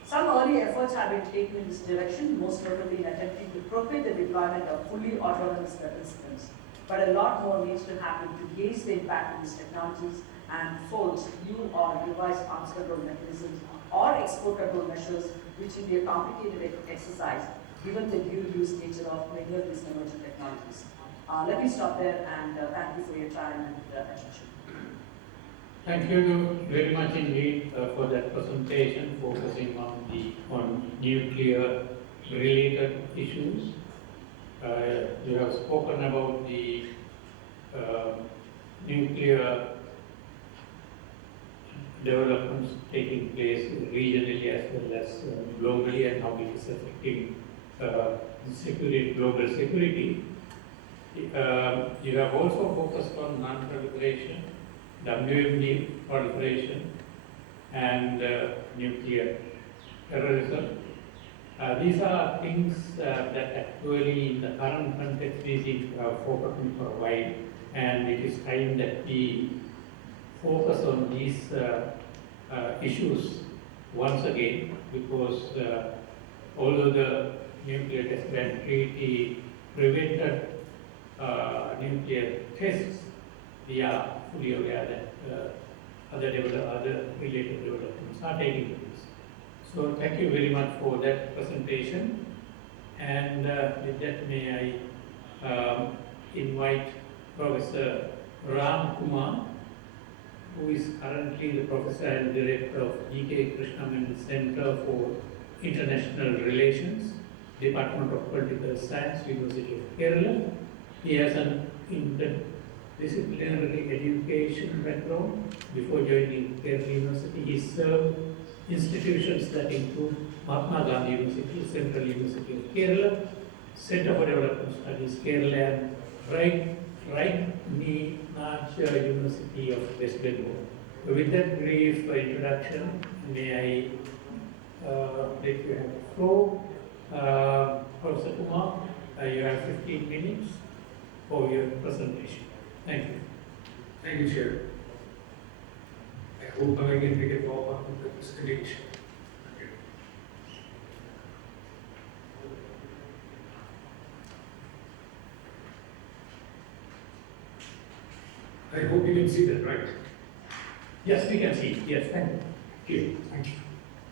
Some early efforts have been taken in this direction, most notably in attempting to prohibit the deployment of fully autonomous weapon systems. But a lot more needs to happen to gauge the impact of these technologies and forge new or revised arms control mechanisms or export control measures, which will be a complicated exercise given the dual-use nature of many of these emerging technologies. Let me stop there and thank you for your time and attention. Thank you very much indeed for that presentation, focusing on nuclear related issues. You have spoken about the nuclear developments taking place regionally as well as globally, and how it is affecting security, global security. You have also focused on non-proliferation, WMD proliferation, and nuclear terrorism. These are things that actually in the current context we seem to have focused on for a while, and it is time that we focus on these issues once again, because although the nuclear test ban treaty prevented nuclear tests, we are fully aware that other related developments are taking place. So thank you very much for that presentation, and with that may I invite Professor Kumar, who is currently the Professor and Director of G.K. Krishnamendu Center for International Relations, Department of Political Science, University of Kerala. He has an interdisciplinary education background. Before joining Kerala University, he served institutions that include Mahatma Gandhi University, Central University of Kerala, Center for Development Studies, Kerala, and University of West Bengal. With that brief introduction, may I let you have the floor. Professor Kumar, you have 15 minutes for your presentation. Thank you. Thank you, Chair. hope I can take it forward with the presentation. Okay. I hope you can see that, right? Yes, we can see. Yes, thank you. Okay, thank you.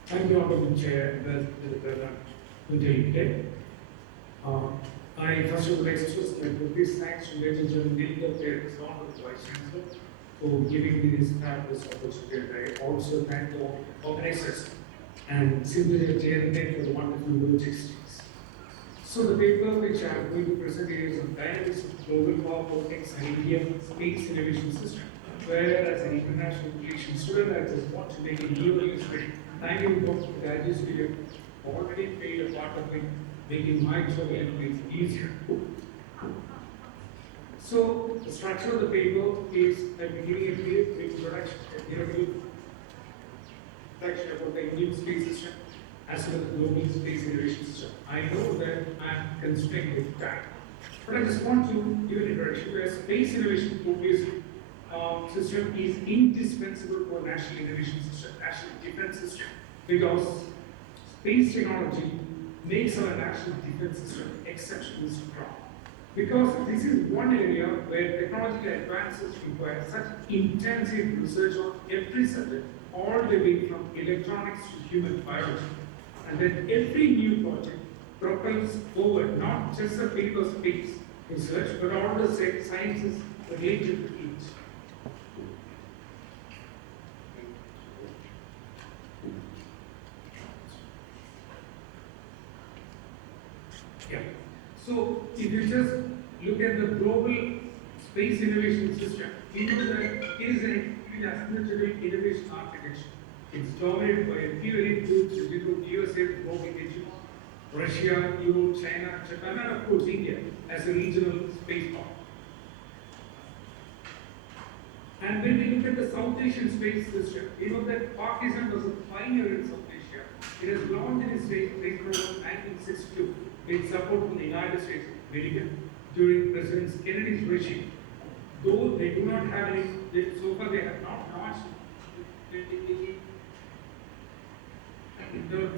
Thank you, Honorable Chair, the President, today. I first would like to express my deepest thanks to Ladies and Gentlemen, Parents, Honorable Vice Chancellor, for giving me this opportunity. And I also thank the organizers and simply chairing them for the wonderful logistics. So the paper which I am going to present here is on dynamics of global power politics and Indian space innovation system. Where as an international relations student, I just want to make a new illustrate. Thank you, Dr. Rajeswari, already played a part of it, making my job a little bit easier. So the structure of the paper is I'm giving a brief introduction, about the Indian space system as well as the global space innovation system. I know that I'm constrained with time, but I just want to give an introduction where space innovation system is indispensable for national innovation system, national defense system, because space technology makes our national defense system exceptionally strong. Because this is one area where technological advances require such intensive research on every subject, all the way from electronics to human biology. And that every new project propels forward not just the field of space research, but all the sciences related to it. Yeah. So if you just look at the global space innovation system, you know that it is an asymmetrical innovation architecture. It's dominated by a few elite groups, as you know, USA, Russia, Europe, China, Japan, and of course India as a regional space power. And when we look at the South Asian space system, you know that Pakistan was a pioneer in South Asia. It has launched in its space program in 1962 with support from the United States of America during President Kennedy's regime. Though they do not have any, so far they have not launched the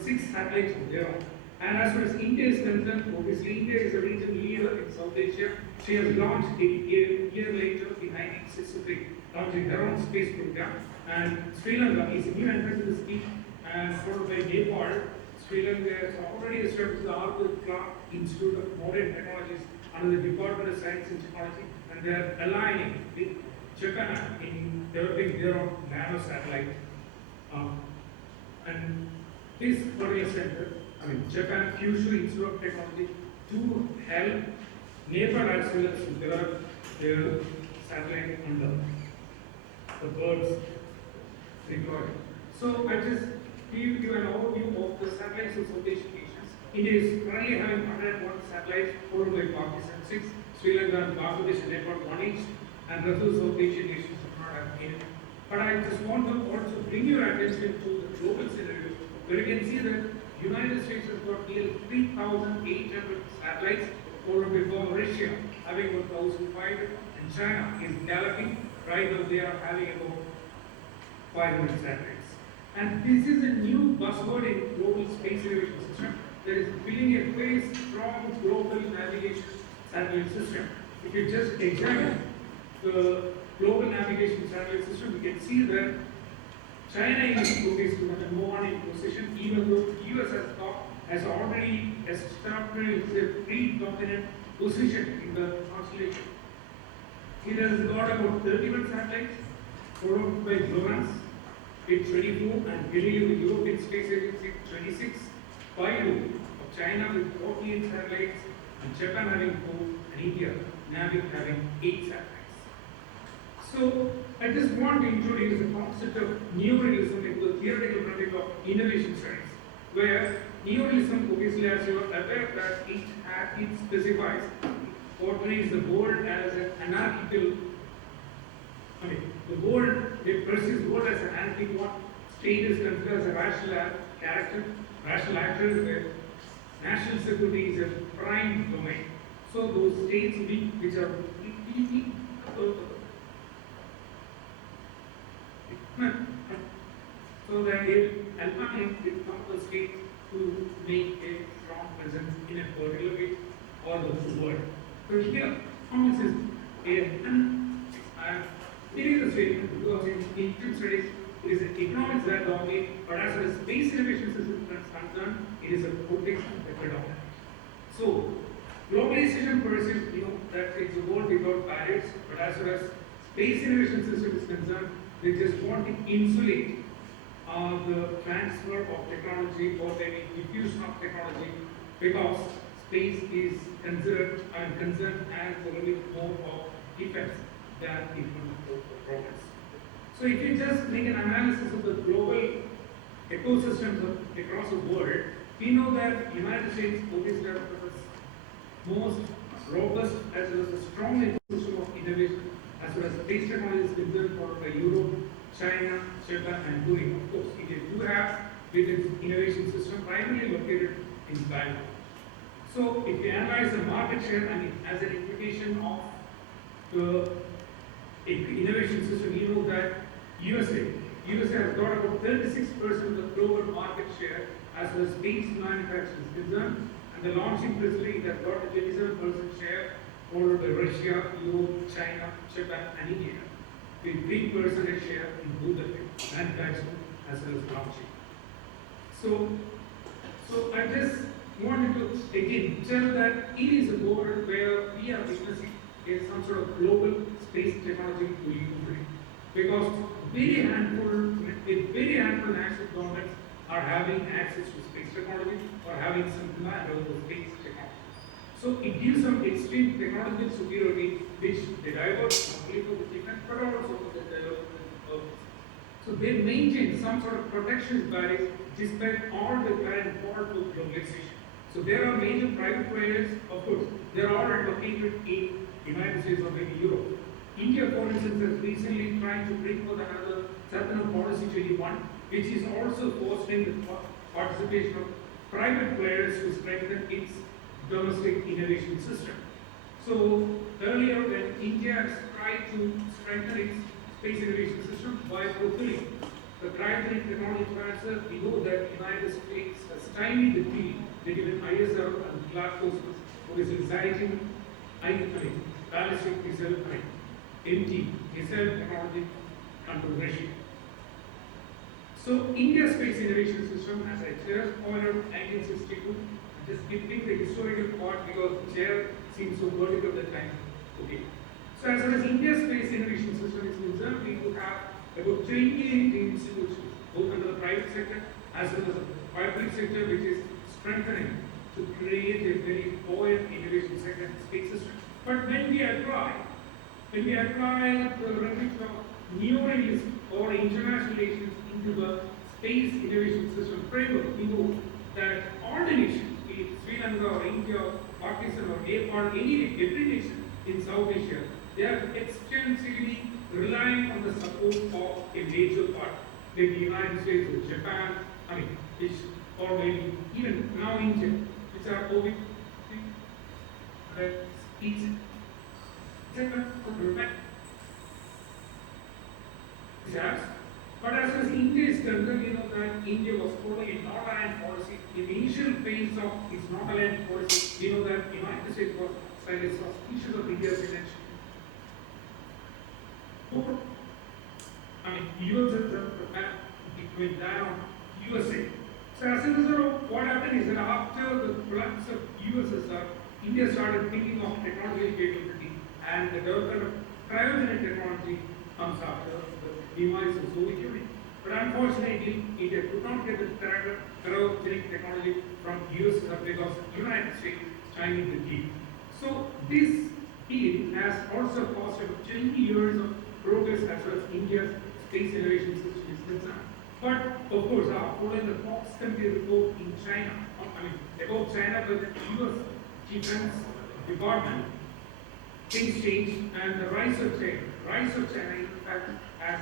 6 satellites of their own. And as far as India is concerned, obviously India is a region leader in South Asia. She has launched a year later in 1963, launching her own space program. And Sri Lanka is a new entrant in the scheme, and followed by Nepal. Sri Lanka has already established the Arthur Clarke Institute of Modern Technologies under the Department of Science and Technology, and they are aligning with Japan in developing their own nano satellite. And this particular center, Japan Future Institute of Technology, to help Nepal as well as to develop their satellite under the birds required. So I just give you an overview of the satellites of South Asian nations. India is currently having 101 satellites, followed by Pakistan 6, Sri Lanka and Bangladesh and Nepal 1 each, and the other South Asian nations do not have any. But I just want to also bring your attention to the global scenario, where you can see that United States has got nearly 3,800 satellites, followed by Russia having 1,500, and China is developing. Right now they are having about 500 satellites. And this is a new buzzword in global space innovation system that is building a very strong global navigation satellite system. If you just examine the global navigation satellite system, you can see that China is focused on the number 1 in position, even though the US has already established a predominant position in the constellation. It has got about 31 satellites, followed by Florence with 24, and Pillai, the European Space Agency, 26, Baidu of China with 48 satellites, and Japan having 4, and India having 8 satellites. So I just want to introduce the concept of neorealism into the theoretical context of innovation studies, where neorealism, obviously, as you are aware, that it specifies portrays the world as an anarchical. The world, it perceives the world as an anarchic one. State is considered as a rational character, rational actor, where national security is a prime domain. So those states which are they will align with other states to make a strong presence in a particular way or the world. So here, economics is it is a statement because in Egypt studies, it is economics that dominate, but as far as space innovation system is concerned, it is a protection that predominates. So, globalization per se, that it's a world without barriers, but as far as space innovation system is concerned, they just want to insulate the transfer of technology or maybe diffusion of technology because space is considered and concerned as a little bit more of defense than economic progress. So if you just make an analysis of the global ecosystems across the world, we know that United States obviously are the most robust as well as the strong ecosystem of innovation as well as space technology is concerned for Europe, China, Japan and Korea. Of course, India do have with its innovation system primarily located in Bangalore. So if you analyze the market share and as an implication of the innovation system, you know that USA has got about 36% of the global market share as far as space manufacturing is concerned, and the launching facility has got a 27% share, followed by Russia, Europe, China, Japan, and India, with 3% share in both the manufacturing as well as launching. So I just wanted to again tell that it is a world where we are witnessing some sort of global space technology equilibrium because very handful national governments are having access to space technology or having some command over space technology. So it gives some extreme technological superiority which they divert not only for the defense but also for the development purpose. So they maintain some sort of protectionist barriers despite all the current fault of globalization. So there are major private players, of course, they are all located in United States or maybe Europe. India, for instance, has recently tried to bring forth another Satana Policy 21, which is also fostering the participation of private players to strengthen its domestic innovation system. So earlier when India has tried to strengthen its space innovation system by fulfilling the cryogenic technology transfer, we know that United States has stymied the deal between ISR and Glaxo, who is residing ballistic missile, MT, missile technology under Russia. So India's space innovation system, as I just pointed out, 1962, just giving the historical part because the chair seems so vertical that time. Okay. So as far as India's space innovation system is concerned, we do have about 28 institutions, both under the private sector as well as the public sector, which is strengthening to create a very buoyant innovation sector and space system. But when we apply the reference of neorealism or international relations into the space innovation system framework, we know that all the nations, be it Sri Lanka or India, or Pakistan or Nepal, every nation in South Asia, they are extensively relying on the support of a major part, like the United States or Japan, or maybe even now India, which are moving speaks. But as far as India is concerned, you know that India was following a not-aligned policy. In the initial phase of its not-aligned policy, we know that the United States was slightly suspicious of India's intention. US went down USA. So as a result, what happened is that after the collapse of USSR, India started thinking of technological capability and the development of cryogenic technology comes after the demise of Soviet Union. But unfortunately, India could not get the cryogenic technology from USSR because United States Chinese the deal. So this deal has also caused about 20 years of progress as far as India's space innovation system is concerned. But of course, following the Fox Committee report in China, about China, but the US Defense Department, things changed and the rise of China in fact has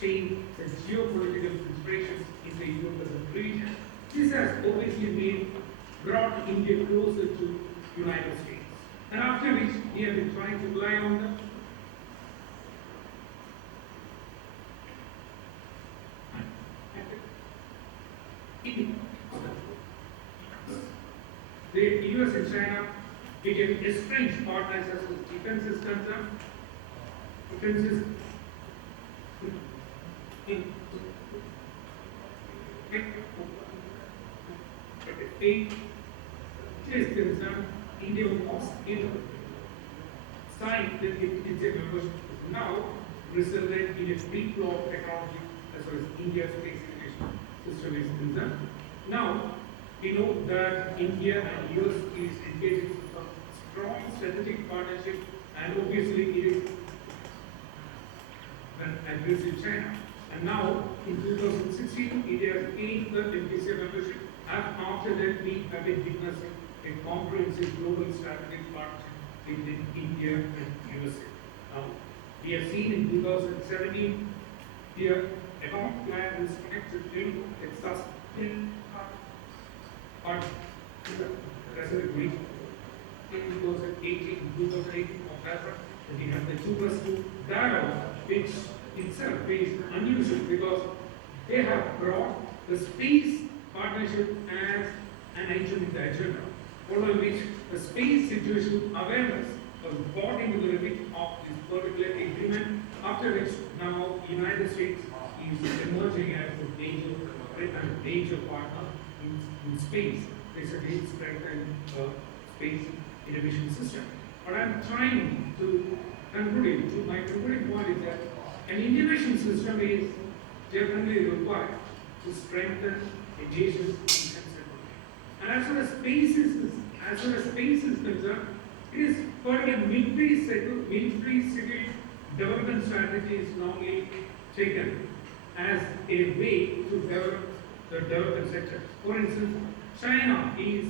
changed the geopolitical considerations in the Euro-Pacific region. This has obviously brought India closer to United States. And after which we have been trying to rely on the the US and China became estranged partners as far as defense is concerned. Defense is concerned, India was signed that its membership is now resulted in a free flow of technology as far as India's space education system is concerned. Now, we know that India and US is engaged in a strong strategic partnership, and obviously it is an aggressive China. And now, in 2016, India has gained the MPC membership, and after that, we have been witnessing a comprehensive global strategic partnership between India and USA. Now, we have seen in 2017, here, economic plan is connected to its sustained part Pacific region. In 2018, we have the 2+2 dialogue, which itself is unusual because they have brought the space partnership as an item in the agenda, following which the space situation awareness was brought into the remit of this particular agreement, after which now the United States is emerging as a major partner in space. It's a great strengthened space innovation system. But I'm trying to conclude, my concluding point is that an innovation system is definitely required to strengthen adjacent defense security. And as far as space is concerned, it is part of a military civil development strategy is normally taken as a way to develop the development sector. For instance, China is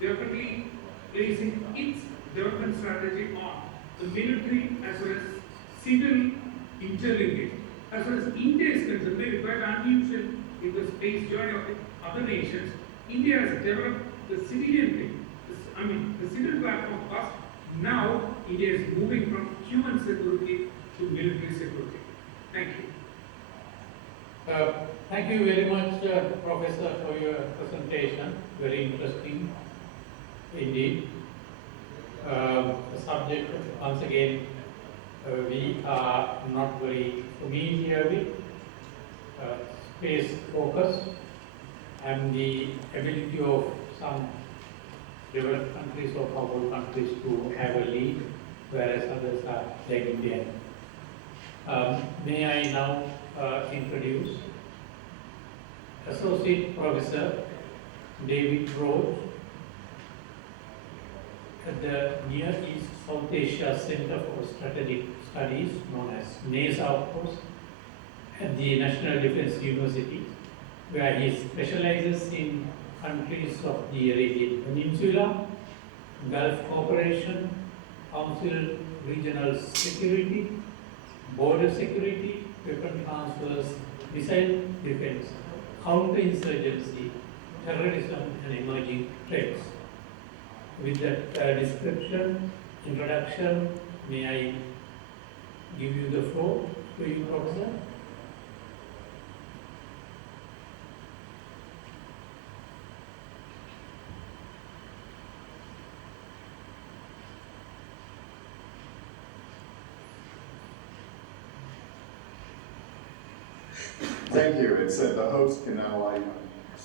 definitely placing its development strategy on the military as well as civil interlinkage. As far as India is concerned, maybe quite unusual in the space journey of other nations, India has developed the civilian thing. The civil platform first. Now India is moving from human security to military security. Thank you. Thank you very much, Professor, for your presentation. Very interesting indeed. The subject, once again, we are not very familiar with space focus and the ability of some developed countries or powerful countries to have a lead, whereas others are lagging behind. May I now introduce Associate Professor David Roches at the Near East South Asia Center for Strategic Studies, known as NASA, of course, at the National Defense University, where he specializes in countries of the Arabian Peninsula, Gulf Cooperation, Council Regional Security, Border Security, Weapon Transfers, Missile Defense, Counterinsurgency, Terrorism, and Emerging Threats. With that description, introduction, may I give you the floor to you, Professor? Thank you. It said the host can now light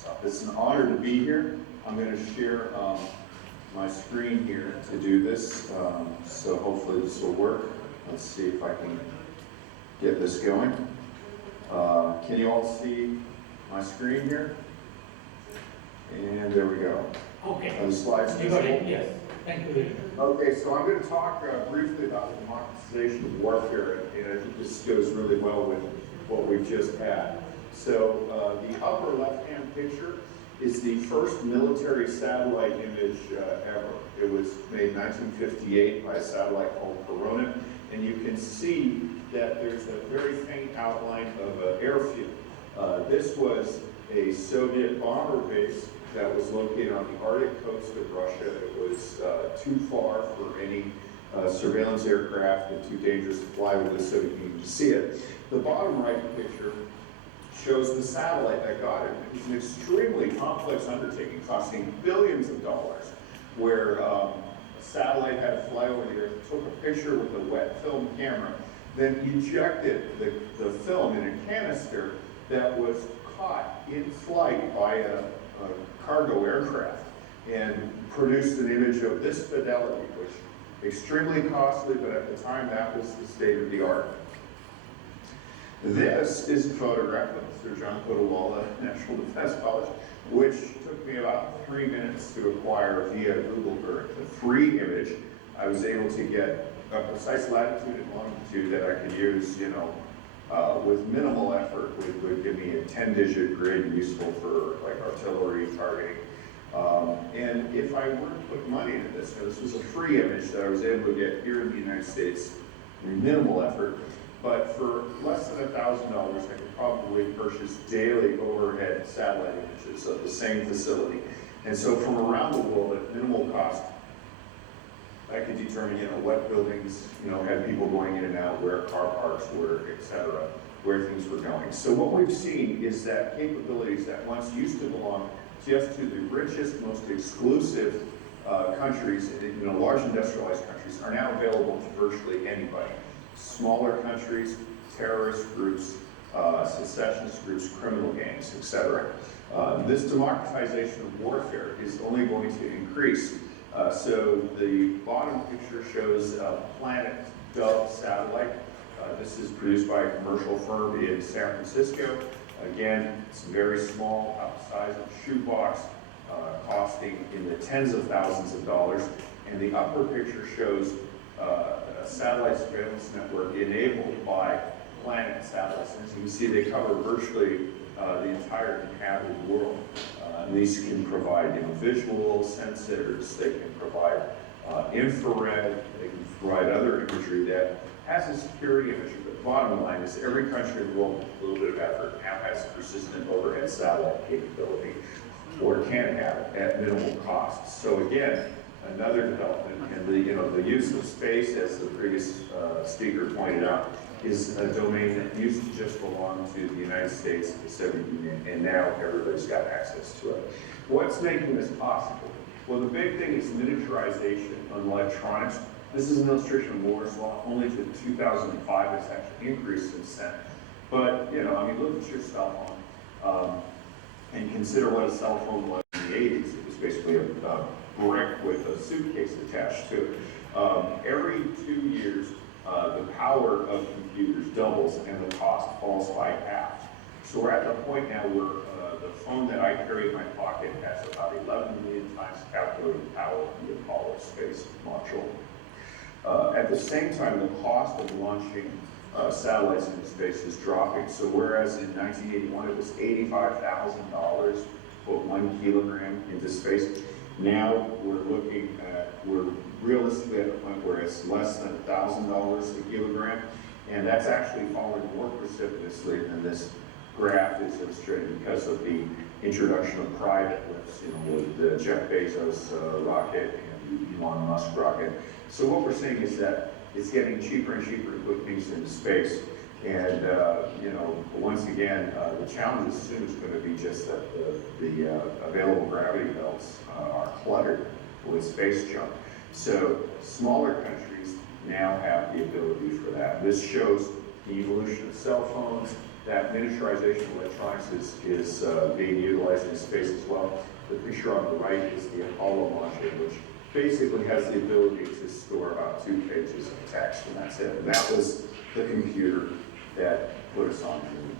up. It's an honor to be here. I'm going to share my screen here to do this, so hopefully this will work. Let's see if I can get this going. Can you all see my screen here? And there we go. Okay. Are the slides You got visible? it, yes. Thank you. Okay, so I'm going to talk briefly about the democratization of warfare, and I think this goes really well with what we've just had. So the upper left-hand picture is the first military satellite image ever. It was made in 1958 by a satellite called Corona, and you can see that there's a very faint outline of an airfield. This was a Soviet bomber base that was located on the Arctic coast of Russia. It was too far for any surveillance aircraft and too dangerous to fly with this, so you can see it. The bottom right picture shows the satellite that got it. It's an extremely complex undertaking costing billions of dollars. where a satellite had to fly over the Earth, took a picture with a wet film camera, then ejected the film in a canister that was caught in flight by a cargo aircraft and produced an image of this fidelity, which extremely costly, but at the time that was the state of the art. This is a photograph of Sir John Kodawalla National Defense College, which took me about 3 minutes to acquire via Google Earth. A free image. I was able to get a precise latitude and longitude that I could use, with minimal effort, would give me a 10-digit grid useful for like artillery targeting. And if I were to put money into this, this was a free image that I was able to get here in the United States, minimal effort, but for less than $1,000, I could probably purchase daily overhead satellite images of the same facility. And so from around the world at minimal cost, I could determine, what buildings, had people going in and out, where car parks were, et cetera, where things were going. So what we've seen is that capabilities that once used to belong just to the richest, most exclusive countries, large industrialized countries, are now available to virtually anybody. Smaller countries, terrorist groups, secessionist groups, criminal gangs, et cetera. This democratization of warfare is only going to increase. So the bottom picture shows a Planet Dove satellite. This is produced by a commercial firm in San Francisco. Again, it's very small, about the size of a shoebox, costing in the tens of thousands of dollars. And the upper picture shows a satellite surveillance network enabled by Planet satellites. And as you can see, they cover virtually the entire inhabited world. These can provide visual sensors, they can provide infrared, they can provide other imagery that has a security imagery. But the bottom line is every country in the world with a little bit of effort now has persistent overhead satellite capability, or can have it at minimal cost. So again, another development, and the use of space, as the previous speaker pointed out, is a domain that used to just belong to the United States and the Soviet Union, and now everybody's got access to it. What's making this possible? Well, the big thing is miniaturization of electronics. This is an illustration of Moore's Law, only to 2005. It's actually increased since then. But, look at your cell phone and consider what a cell phone was in the 80s. It was basically a brick with a suitcase attached to it. Every 2 years, the power of computers doubles and the cost falls by half. So we're at the point now where the phone that I carry in my pocket has about 11 million times calculated power in the Apollo space module. At the same time, the cost of launching satellites into space is dropping. So whereas in 1981 it was $85,000 to put 1 kilogram into space, now we're realistically at the point where it's less than $1,000 a kilogram, and that's actually fallen more precipitously than this graph is illustrating because of the introduction of private lifts, with the Jeff Bezos rocket and Elon Musk rocket. So what we're seeing is that it's getting cheaper and cheaper to put things into space, and once again, the challenge as soon is going to be just that the available gravity belts are cluttered with space junk. So smaller countries now have the ability for that. This shows the evolution of cell phones. That miniaturization of electronics is being utilized in space as well. The picture on the right is the Apollo launcher, which basically has the ability to store about 2 pages of text, and that's it. And that was the computer that put us on the moon.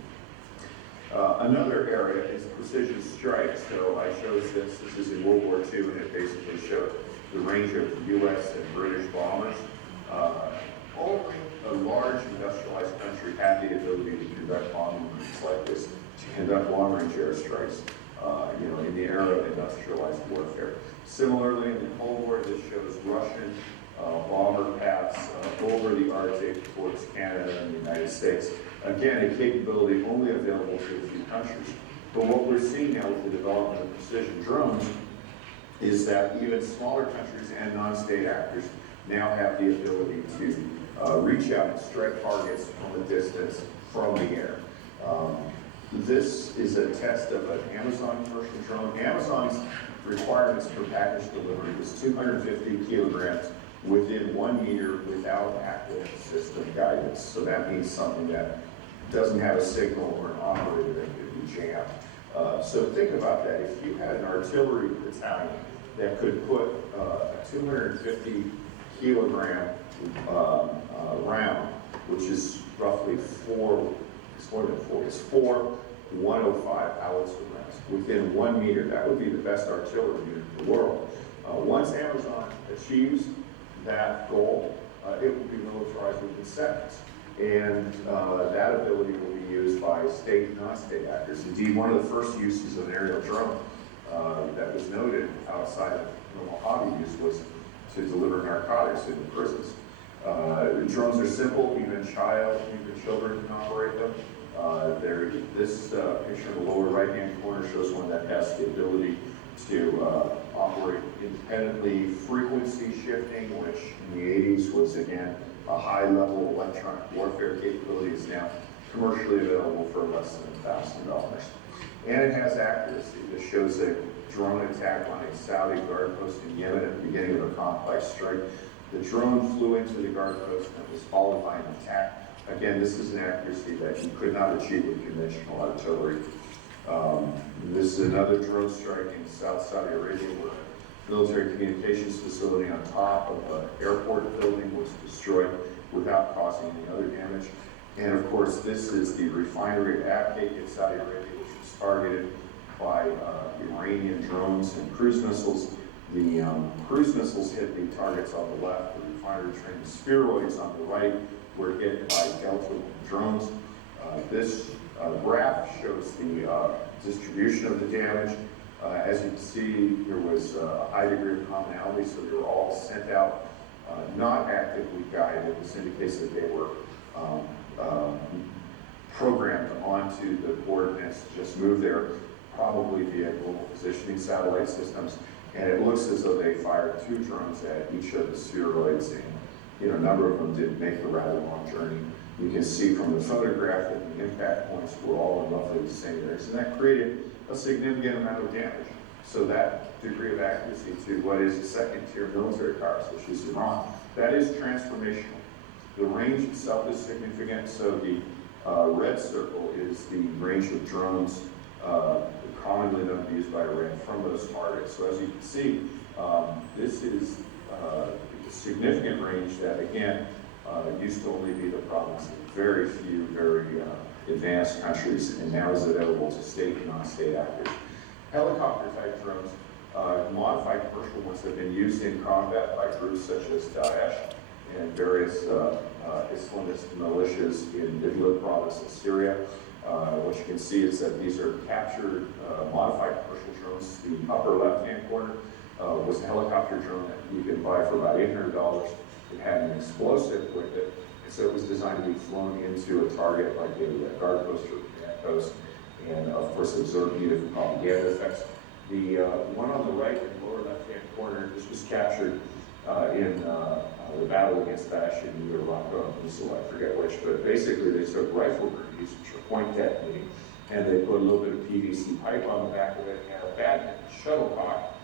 Another area is precision strikes. So I chose this. This is in World War II, and it basically showed the range of U.S. and British bombers. Only a large industrialized country had the ability to conduct bombing movements like this, to conduct long-range airstrikes, in the era of industrialized warfare. Similarly, in the Cold War, this shows Russian bomber paths over the Arctic towards Canada and the United States. Again, a capability only available to a few countries. But what we're seeing now with the development of precision drones is that even smaller countries and non-state actors now have the ability to reach out and strike targets from a distance from the air. This is a test of an Amazon commercial drone. Amazon's requirements for package delivery was 250 kilograms within 1 meter without active system guidance. So that means something that doesn't have a signal or an operator that could be jammed. So think about that. If you had an artillery battalion that could put a 250 kilogram round, which is roughly it's more than four, it's 4 105 howitzer rounds within 1 meter, that would be the best artillery unit in the world. Once Amazon achieves that goal, it will be militarized within seconds. And that ability will be used by state and non-state actors. Indeed, one of the first uses of an aerial drone that was noted outside of normal hobby use was to deliver narcotics into prisons. Drones are simple, even children can operate them. This picture in the lower right-hand corner shows one that has the ability to operate independently. Frequency shifting, which in the 80s was again a high-level electronic warfare capability, is now commercially available for less than $1,000. And it has accuracy. This shows a drone attack on a Saudi guard post in Yemen at the beginning of a complex strike. The drone flew into the guard post and was followed by an attack. Again, this is an accuracy that you could not achieve with conventional artillery. This is another drone strike in South Saudi Arabia where a military communications facility on top of an airport building was destroyed without causing any other damage. And of course, this is the refinery at Abqaiq in Saudi Arabia, which was targeted by Iranian drones and cruise missiles. The cruise missiles hit the targets on the left, the refinery trained spheroids on the right were hit by Delta drones. This graph shows the distribution of the damage. As you can see, there was a high degree of commonality, so they were all sent out, not actively guided. This indicates that they were programmed onto the coordinates to just move there, probably via global positioning satellite systems. And it looks as though they fired 2 drones at each of the spheroids, and a number of them did make the rather long journey. You can see from the photograph that the impact points were all in roughly the same areas, and that created a significant amount of damage. So that degree of accuracy to what is a second-tier military power, such as Iran, that is transformational. The range itself is significant, so the red circle is the range of drones commonly known to be used by Iran from those targets. So as you can see, this is a significant range that, again, used to only be the province of very few, very advanced countries, and now is available to state and non-state actors. Helicopter-type drones, modified commercial ones, have been used in combat by groups such as Daesh and various Islamist militias in Idlib province in Syria. What you can see is that these are captured, modified commercial drones. The upper left-hand corner was a helicopter drone that you can buy for about $800. It had an explosive with it, and so it was designed to be flown into a target like a guard post or command post, and of course absorb beautiful propaganda effects. The one on the right in the lower left-hand corner, this was captured in the battle against Daesh in either Raqqa or Mosul, I forget which, but basically they took rifle grenades, which are point detonating, and they put a little bit of PVC pipe on the back of it and a badminton shuttlecock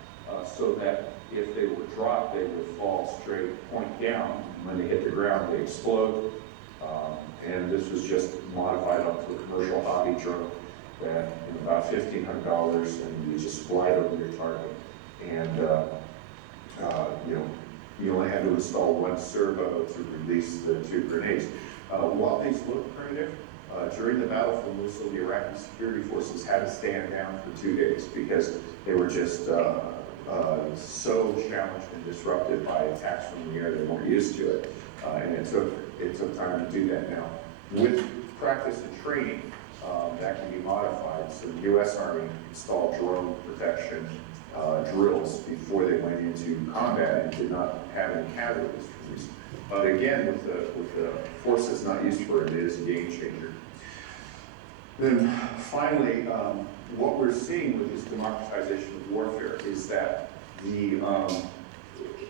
so that if they were dropped, they would fall straight point down. When they hit the ground, they explode. And this was just modified onto a commercial hobby drone that about $1,500, and you just fly it over your target. And you only had to install one servo to release the 2 grenades. While these look primitive, during the battle for Mosul, the Iraqi security forces had to stand down for 2 days because they were just so challenged and disrupted by attacks from the air. They weren't used to it, and it took time to do that. Now, with practice and training, that can be modified. So the U.S. Army installed drone protection drills before they went into combat and did not have any casualties from these. But again, with the forces not used for it, it is a game changer. Then finally, what we're seeing with this democratization of warfare is that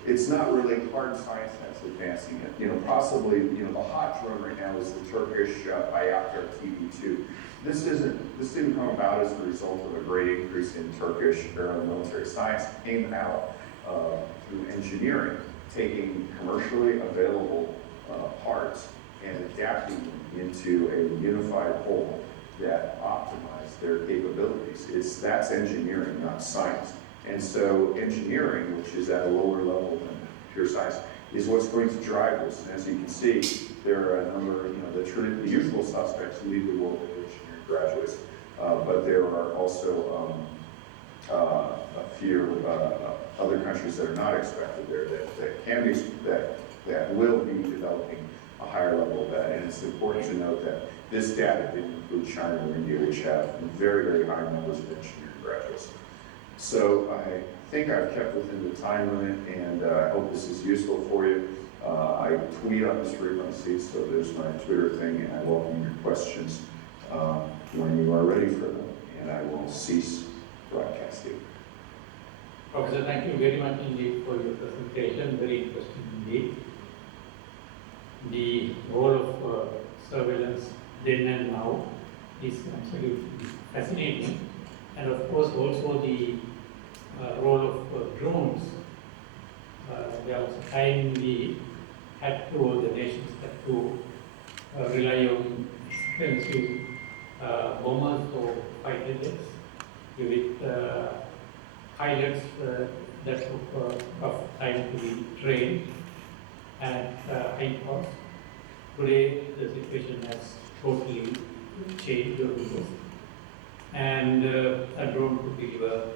it's not really hard science that's advancing it. You know, possibly, you know, the hot drone right now is the Turkish Bayraktar TB2. This didn't come about as a result of a great increase in Turkish military science. It came out through engineering, taking commercially available parts and adapting them into a unified whole that optimize their capabilities. That's engineering, not science. And so engineering, which is at a lower level than pure science, is what's going to drive this. And as you can see, there are a number, you know, the usual suspects lead the world of engineering graduates, but there are also a few other countries that are not expected there that can be, that will be developing a higher level of that. And it's important to note that this data didn't include China or India, which have very, very high numbers of engineering graduates. So I think I've kept within the time limit, and I hope this is useful for you. I tweet on this frequency, so there's my Twitter thing, and I welcome your questions when you are ready for them, and I will cease broadcasting. Professor, thank you very much indeed for your presentation, very interesting indeed. The role of surveillance then and now is absolutely fascinating, and of course also the role of drones. There was a time we had to, all the nations had to rely on expensive bombers or fighter jets with pilots that took rough time to be trained at high cost. Today the situation has totally changed over the years, and a drone could deliver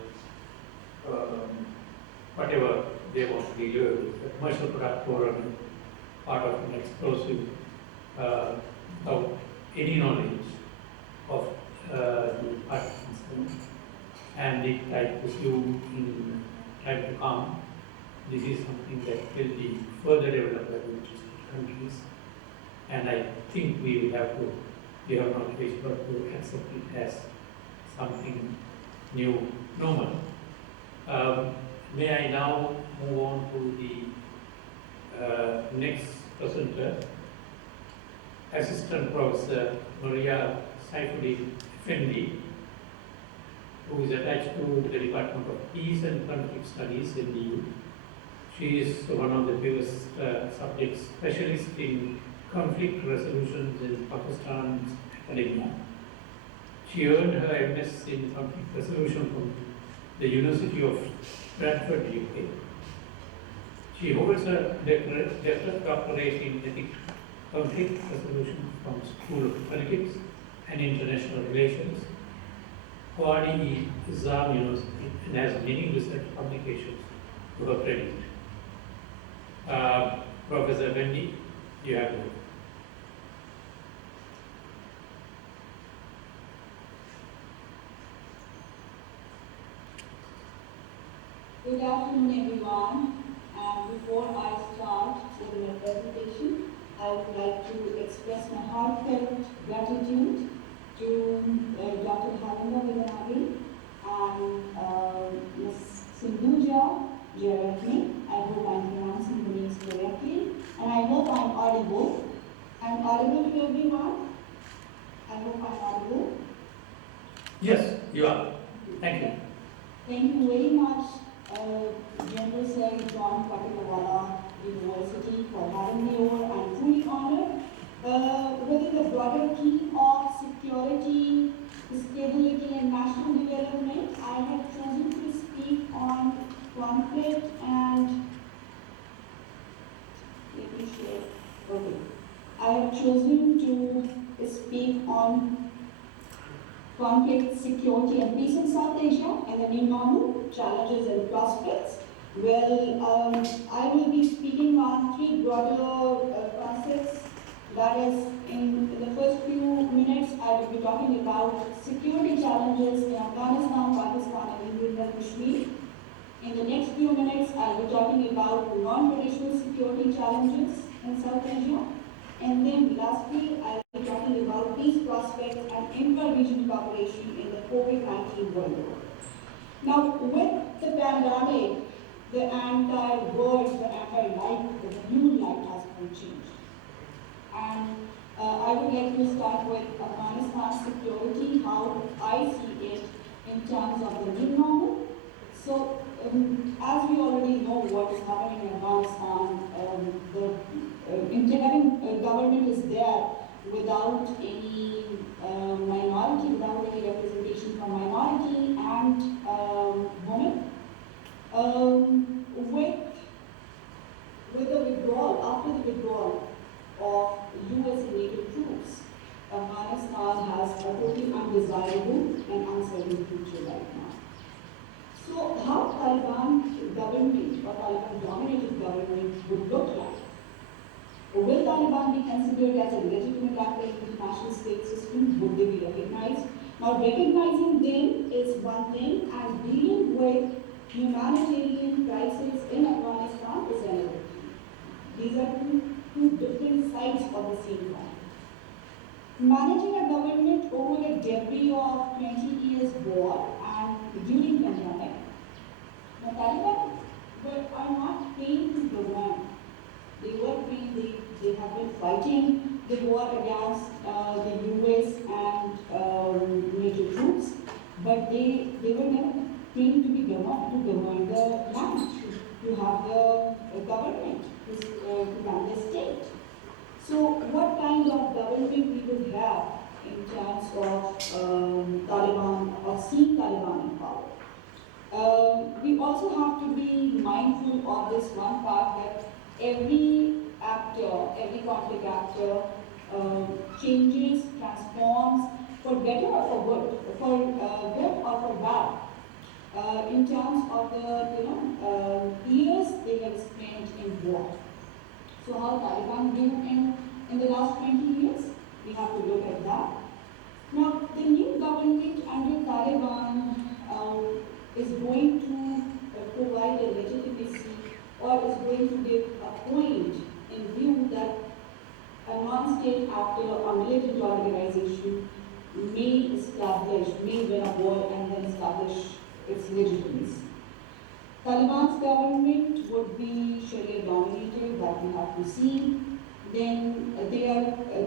whatever they want to deliver, a commercial product or part of an explosive without any knowledge of the participants. And it, I presume, in time to come, this is something that will be further developed by the interested countries. And I think we have not choice but to accept it as something new, normal. May I now move on to the next presenter, Assistant Professor Maria Saifuddin Effendi, who is attached to the Department of Peace and Conflict Studies in the EU. She is one of the biggest subject specialists in conflict resolutions in Pakistan's academia. She earned her MS in conflict resolution from the University of Bradford, UK. She holds a doctorate in conflict resolution from School of Politics and International Relations, Nizam University, and has many research publications to her credit. Professor Effendi, you have the floor. Good afternoon, everyone. Before I start with my presentation, I would like to express my heartfelt gratitude to Dr. Haringa Vidanagi and Ms. Sindhuja Jaratni. I hope I'm pronouncing the names correctly, and I hope I'm audible. I'm audible to everyone. I hope I'm audible. Yes, you are. Thank you. Thank you very much, General Sir John Patilawala University, for having me over. I'm fully honored. Within the broader theme of security, stability, and national development, I have chosen to speak on conflict and let me share. Okay. I have chosen to speak on conflict, security, and peace in South Asia and the new normal, challenges and prospects. Well, I will be speaking on three broader concepts. That is, in the first few minutes, I will be talking about security challenges in Afghanistan, Pakistan, and India and Kashmir. In the next few minutes, I will be talking about non-traditional security challenges in South Asia. And then lastly, I will be talking about peace prospects and inter-regional cooperation in the COVID-19 world. Now, with the pandemic the entire world, the entire life, the new life has been changed. And I would like to start with Afghanistan's security, how I see it in terms of the new normal. So, as we already know what is happening in Afghanistan, the interim government is there without any minority, without any representation from minority and women. With the withdrawal, after the withdrawal of US and NATO troops, Afghanistan has a totally undesirable and uncertain future right now. So how Taliban government or Taliban dominated government would look like? Will Taliban be considered as a legitimate actor in the international state system? Would they be recognized? Now recognizing them is one thing and dealing with humanitarian crisis in Afghanistan is another thing. These are two different sides of the same coin. Managing a government over a debris of 20 years war and during pandemic, the Taliban are not trained to govern. They were trained, they have been fighting the war against the US and NATO troops, but they were never trained to be governed, to govern the land, to have the government, to run the state. So what kind of government we will have in terms of Taliban or seeing Taliban in power? We also have to be mindful of this one part that every actor, every conflict actor changes, transforms for better or for good, for good or for bad, in terms of the years they have spent in war. So how Taliban grew in the last 20 years, we have to look at that. Now, the new government under Taliban is going to provide a legitimacy or is going to give a point in view that a non-state actor or militant organization may win a war and then establish its legitimacy. Taliban's government would be Sharia dominated, that we have to see. Then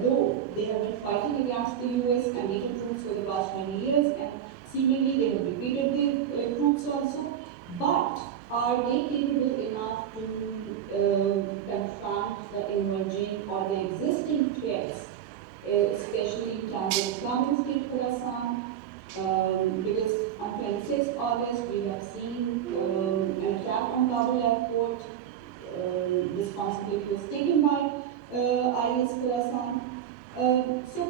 though they have been fighting against the US and NATO troops for the past 20 years, and seemingly they have defeated the troops also, but are they capable enough to confront the emerging or the existing threats, especially in terms of Islamic State Khorasan? Because on 26 August we have seen an attack on Kabul airport. Responsibility was taken by IS Khorasan. So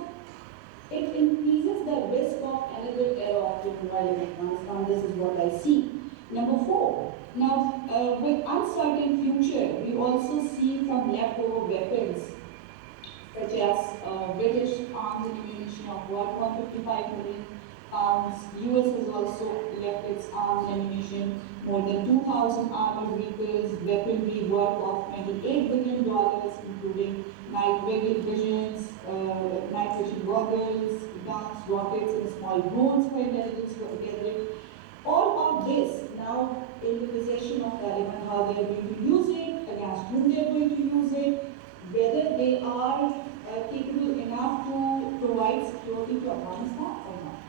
it increases the risk of another era of turmoil in Afghanistan. This is what I see. Number 4. Now, with uncertain future, we also see from leftover weapons, such as British arms and ammunition of 155 million pounds. US has also left its arms and ammunition, more than 2,000 armored vehicles, weaponry worth of $28 billion, including night visions, night vision goggles, guns, rockets, and small drones for intelligence gathering. All of this now in the possession of Taliban, how they are going to use it, against whom they are going to use it, whether they are capable enough to provide security to Afghanistan or not.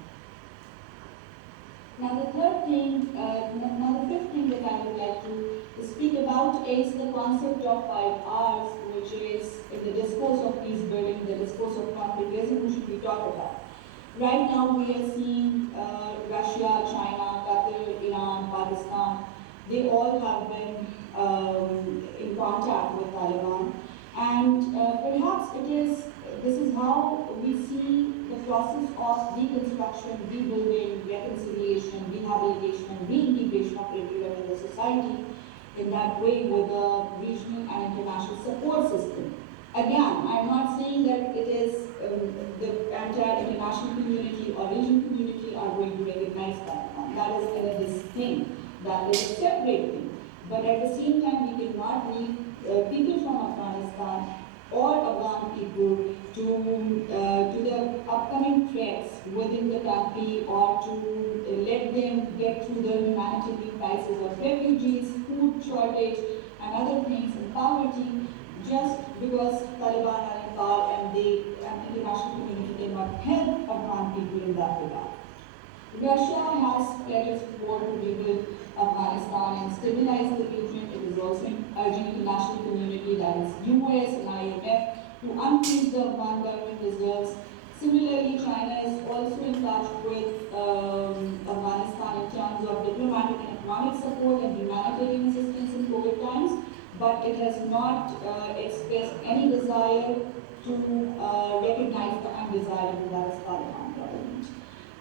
Now the fifth thing that I would like to speak about is the concept of 5 Rs, which is in the discourse of peace building, the discourse of conflict resolution we talk about. Right now we are seeing Russia, China, Qatar, Iran, Pakistan, they all have been in contact with Taliban. And perhaps this is how we see the process of reconstruction, rebuilding, reconciliation, rehabilitation, and reintegration of everyone in the society in that way with a regional and international support system. Again, I'm not saying that it is the entire international community or regional community are going to recognize Taliban. That is another thing. That is a separate thing. But at the same time, we cannot leave people from Afghanistan or Afghan people to the upcoming threats within the country or to let them get through the humanitarian crisis of refugees who food shortage and other things, and poverty, just because Taliban are in power and the international community cannot help Afghan people in that regard. Russia has pledged support to rebuild Afghanistan and stabilize the region. It is also urging international community, that is US and IMF, to unfreeze the Afghan government reserves. Similarly, China is also in touch with Afghanistan in terms of diplomatic and economic support and humanitarian assistance in COVID times, but it has not expressed any desire to recognize the undesirable, that is Taliban government.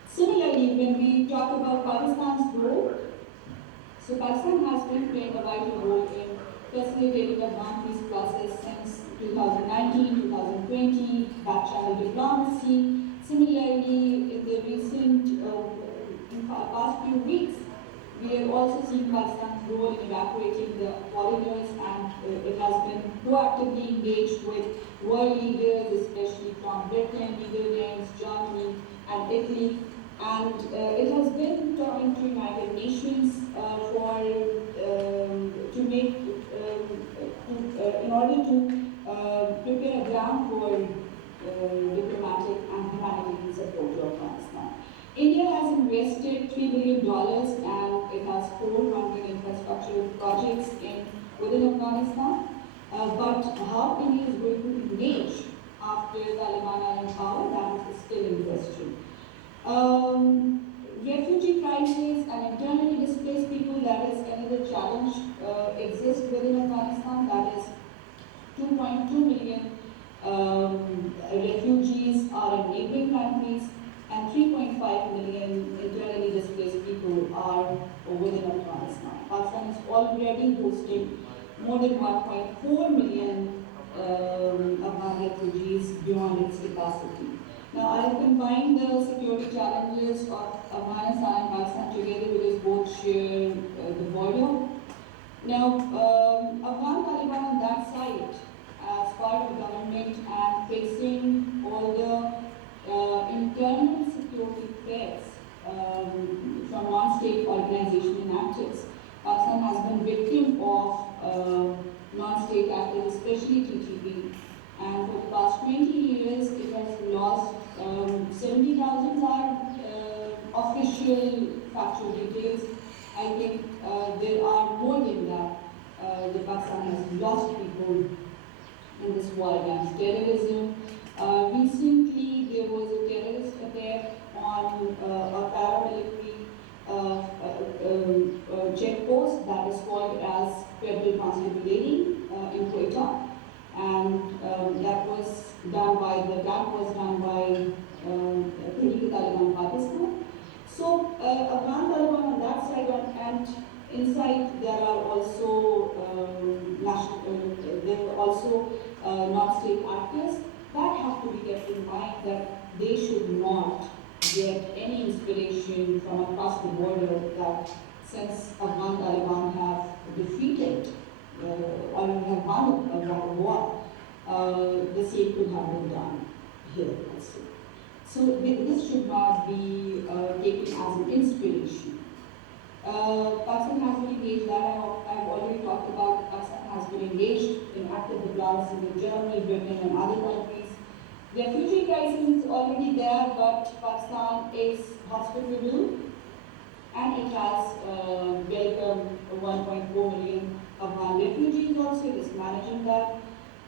Similarly, when we talk about Pakistan's role, so Pakistan has been playing a vital role in facilitating Afghan peace process since 2019, 2020, back channel diplomacy. Similarly, in the recent, in past few weeks, we have also seen Pakistan's role in evacuating the foreigners, and it has been proactively engaged with world leaders, especially from Britain, Netherlands, Germany, and Italy. And it has been talking to United Nations to make, in order to prepare a ground for diplomatic and humanitarian support to Afghanistan. India has invested $3 billion and it has 400 infrastructure projects within Afghanistan. But how India is going to engage after Taliban are in power, that is still in question. Refugee crisis and internally displaced people, that is another challenge exists within Afghanistan. That is 2.2 million refugees are in neighboring countries, and 3.5 million internally displaced people are within Afghanistan. Pakistan is already hosting more than 1.4 million Afghan refugees beyond its capacity. Now, I have combined the security challenges of Afghanistan and Pakistan together because both share the border. Now, Afghan Taliban on that side, as part of the government and facing all the internal security threats from non-state organizations and actors, Pakistan has been victim of non-state actors, especially TTP. And for the past 20 years, it has lost 70,000 are official factual details. I think there are more than that. The Pakistan has lost people in this war against terrorism. Recently, there was a terrorist attack on a paramilitary checkpost that is called as Federal Constabulary in Quetta. And that was done by Tehreek Taliban Pakistan. So Afghan Taliban on that side, and inside there are also non-state actors that have to be kept in mind, that they should not get any inspiration from across the border, that since Afghan Taliban have defeated or have won a war, the same could have been done here also. So this should not be taken as an inspiration. Pakistan has been engaged, that I've already talked about. Pakistan has been engaged in active diplomacy with Germany, Britain, and other countries. The refugee crisis is already there, but Pakistan is hospitable, and it has welcomed 1.4 million Afghan refugees also. It is managing that.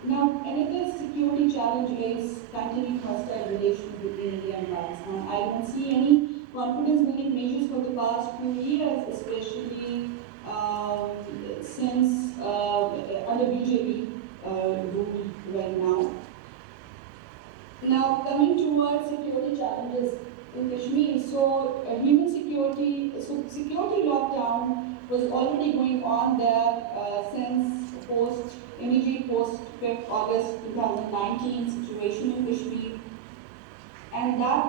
Now, another security challenge is continuing hostile relations between India and Pakistan. I don't see any confidence-building measures for the past few years, especially since under BJP rule right now. Now, coming towards security challenges in Kashmir, so security lockdown was already going on there since immediate post 5th August 2019 situation in Kashmir, and that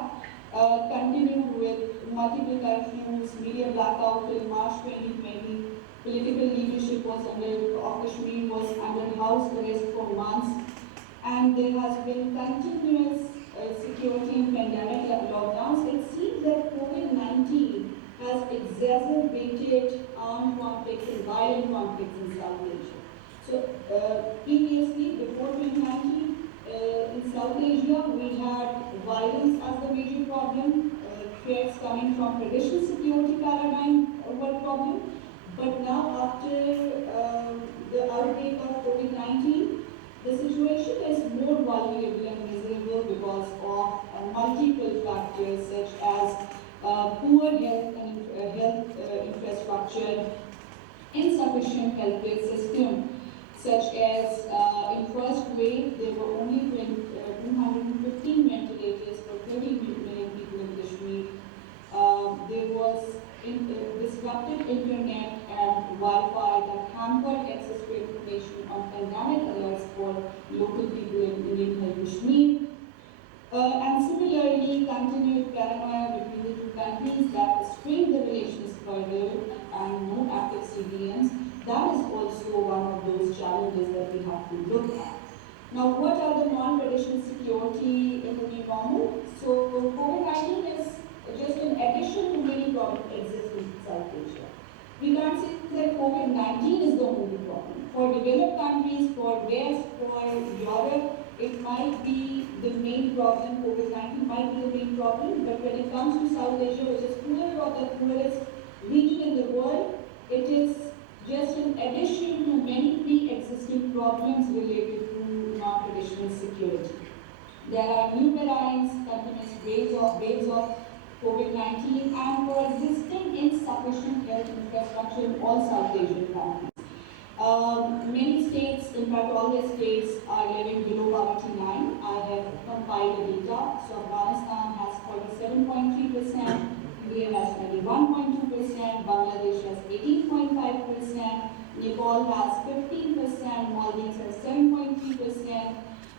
continued with multiple curfews, media blackout till March 2020. Political leadership of Kashmir was under house arrest for months, and there has been continuous security and pandemic lockdowns. It seems that COVID-19 has exacerbated armed conflict conflicts and violent conflicts in South Asia. So previously, before 2019, in South Asia, we had violence as the major problem, threats coming from traditional security paradigm were problem. But now, after the outbreak of COVID-19, the situation is more vulnerable and miserable because of multiple factors such as poor health and health infrastructure, insufficient healthcare system, such as in first wave there were only 215 ventilators for 30 million people in Kashmir. There was disrupted internet and Wi-Fi that hampered access to information on pandemic alerts for local people in Indian Kashmir. And similarly, continued paranoia between the two countries that strained the relations further and no active civilians. That is also one of those challenges that we have to look at. Now, what are the non-traditional security in the new normal? So, COVID-19 is just an addition to many problems existing in South Asia. We can't say that COVID-19 is the only problem. For developed countries, for West, for Europe, it might be the main problem. COVID-19 might be the main problem, but when it comes to South Asia, which is poorer or the poorest region in the world, it is just an addition to many pre-existing problems related to non-traditional security. There are new variants, continuous waves of COVID-19, and coexisting insufficient health infrastructure in all South Asian countries. Many states, in fact all the states, are living below poverty line. I have compiled the data. So Afghanistan has 47.3%, India has 21.2%, Bangladesh has 18.5%, Nepal has 15%, Maldives has 7.3%,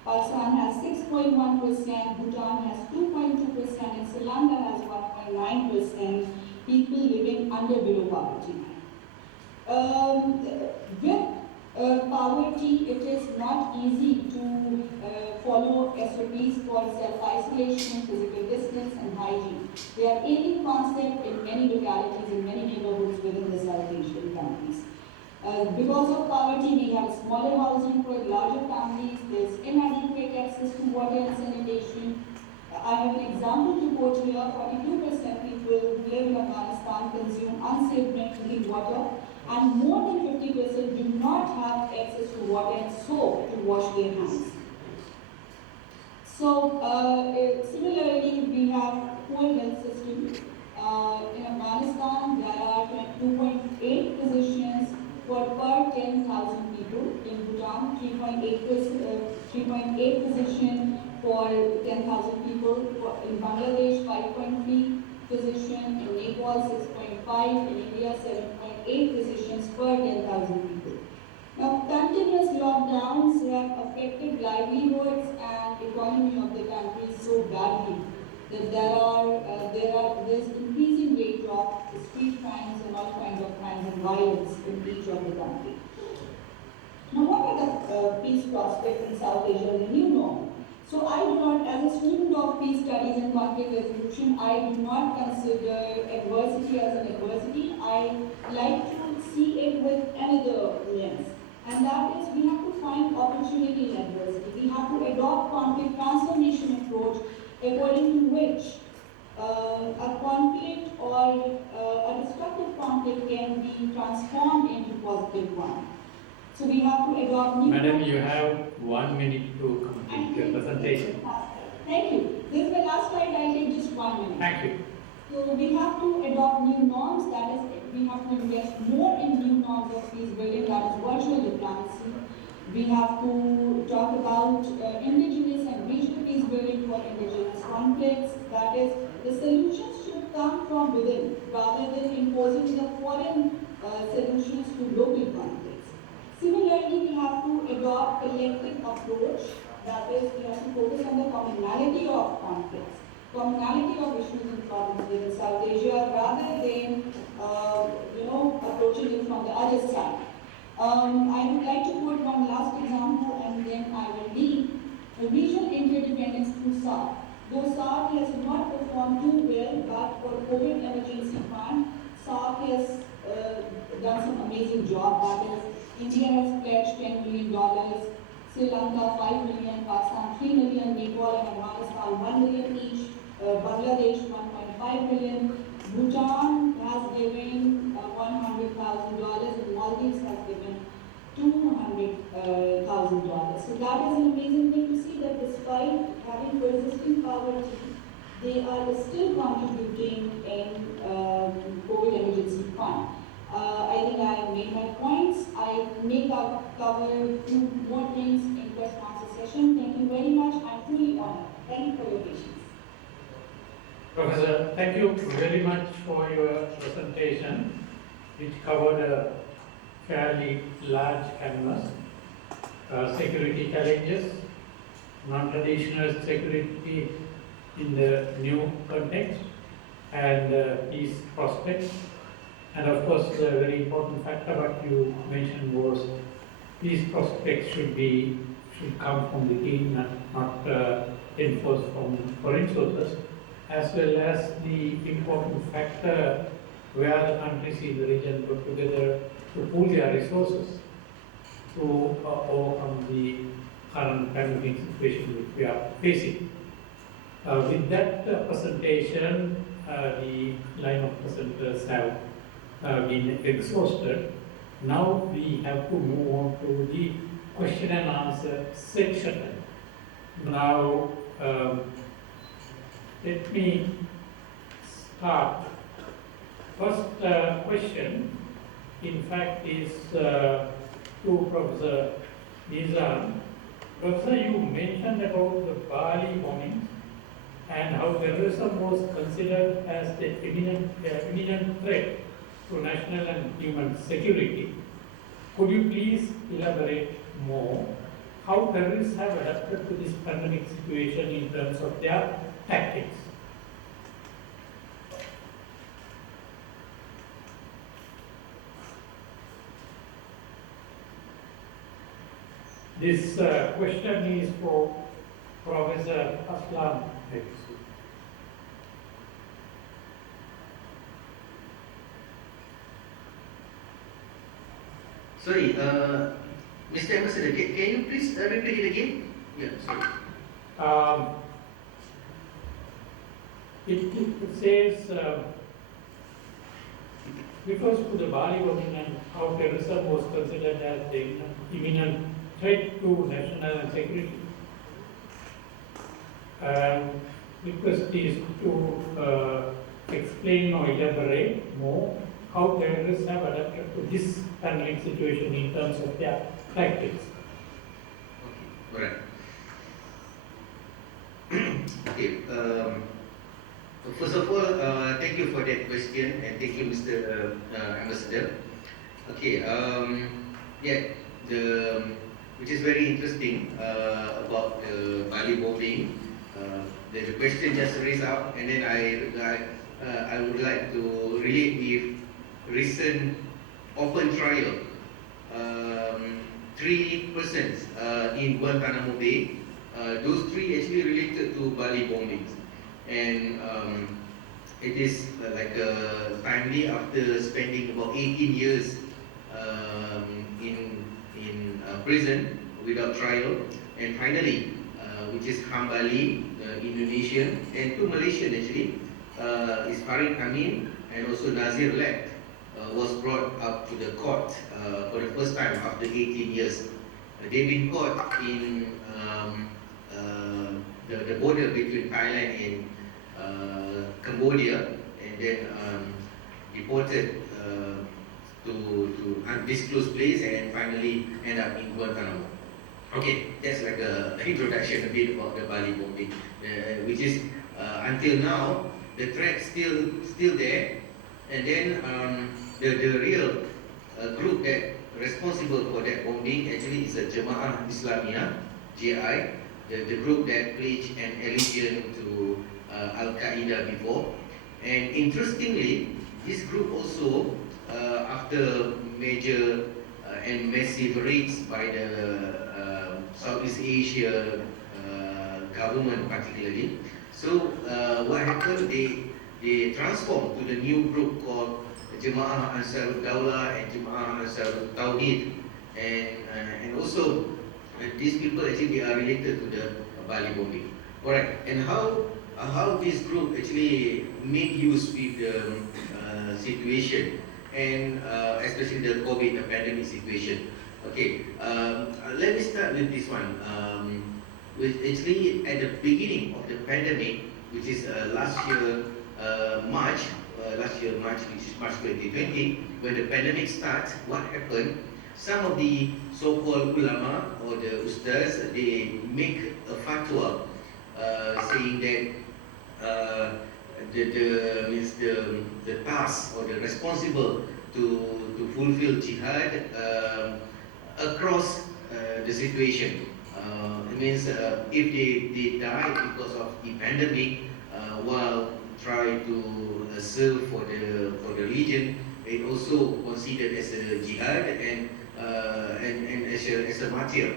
Pakistan has 6.1%, Bhutan has 2.2%, and Sri Lanka has 1.9% people living under below poverty line. With poverty, it is not easy to follow SOPs for self-isolation, physical distance, and hygiene. They are alien concept in many localities, in many neighborhoods within the South Asian countries. Because of poverty, we have smaller housing for larger families, there's inadequate access to water and sanitation. I have an example to quote here. 42% people who live in Afghanistan consume unsafe drinking water, and more than 50% do not have access to water and soap to wash their hands. So, similarly, we have poor health system. In Afghanistan, there are 2.8 physicians for per 10,000 people. In Bhutan, 3.8 physician for 10,000 people. In Bangladesh, 5.3 physician. In Nepal, 6.5. In India, 7.8 physicians per 10,000 people. Now, continuous lockdowns have affected livelihoods and economy of the country so badly that there's increasing rate of street crimes and all kinds of crimes and violence in each of the country. Now, what are the peace prospects in South Asia in the new normal? So I do not, as a student of peace studies and conflict resolution, I do not consider adversity as an adversity. I like to see it with another lens. And that is, we have to find opportunity in adversity. We have to adopt conflict transformation approach according to which a conflict or a destructive conflict can be transformed into positive one. So we have to adopt new... Madam, you have 1 minute to complete your presentation. Thank you. This is my last slide. I'll take just 1 minute. Thank you. So we have to adopt new norms. That is, we have to invest more in new norms of peace building. That is virtual diplomacy. We have to talk about indigenous and regional peace building for indigenous conflicts. That is, the solutions should come from within rather than imposing the foreign solutions to local conflicts. Similarly, we have to adopt collective approach. That is, we have to focus on the commonality of conflicts, commonality of issues and problems within South Asia rather than approaching it from the other side. I would like to quote one last example and then I will leave. The regional interdependence through SAARC. Though SAARC has not performed too well, but for COVID emergency fund, SAARC has done some amazing job. That is, India has pledged $10 million, Sri Lanka 5 million, Pakistan 3 million, Nepal and Afghanistan 1 million each, Bangladesh 1.5 million, Bhutan has given $100,000 and Maldives has given $200,000. So that is an amazing thing to see that despite having persisting poverty, they are still contributing in COVID emergency fund. I think I made my points. I may cover two more things in question answer session. Thank you very much. I'm fully honored. Thank you for your patience. Professor, thank you very much for your presentation, which covered a fairly large canvas. Security challenges, non-traditional security in the new context, and peace prospects. And of course, the very important factor what you mentioned was peace prospects should come from within, not enforced from foreign sources, as well as the important factor where the countries in the region work together to pool their resources to overcome the current pandemic situation which we are facing. With that presentation, the line of presenters have been exhausted. Now we have to move on to the question and answer section. Now, let me start. First question, in fact, is to Professor Mizan. Professor, you mentioned about the Bali bombing and how terrorism was considered as the imminent threat to national and human security. Could you please elaborate more how terrorists have adapted to this pandemic situation in terms of their tactics? This question is for Professor Aslam. Sorry, Mr. Ambassador, can you please repeat it again? Yeah, sorry. It says, refers to the Bali bombing and how terrorism was considered as the imminent threat to national and security. Request is to explain or elaborate more how terrorists have adapted to this pandemic situation in terms of their tactics. Okay, alright. Okay, first of all, thank you for that question and thank you, Mr. Ambassador. Okay, which is very interesting about the Bali bombing. The question just raised up, and then I would like to relate the recent open trial. 3 persons in Guantanamo Bay. Those 3 actually related to Bali bombings, and it is like timely after spending about 18 years in prison without trial, and finally, which is Hambali, Indonesian, and 2 Malaysian actually, is Farid Amin and also Nazir Lek, was brought up to the court for the first time after 18 years. They've been caught in the border between Thailand and Cambodia, and then deported to undisclosed place, and finally end up in Guantanamo. Okay, that's like an introduction a bit about the Bali bombing, which is until now the threat still there, and then the real group that responsible for that bombing actually is the Jemaah Islamiyah, JI, the group that pledged an allegiance to Al Qaeda before. And interestingly, this group also, after major and massive raids by the Southeast Asia government particularly, so what happened, they transformed to the new group called Jemaah Ansarul Daulah and Jemaah Ansarul Tauhid, and also these people actually are related to the Bali bombing. Alright, and how this group actually make use with the situation, and especially the COVID, the pandemic situation. Okay, let me start with this one. Which actually at the beginning of the pandemic, which is last year March, which is March 2020, when the pandemic starts, what happened? Some of the so-called ulama or the ustaz, they make a fatwa saying that the task or the responsible to fulfill jihad across the situation. It means if they die because of the pandemic while try to serve for the religion, it also considered as a jihad and as a martyr.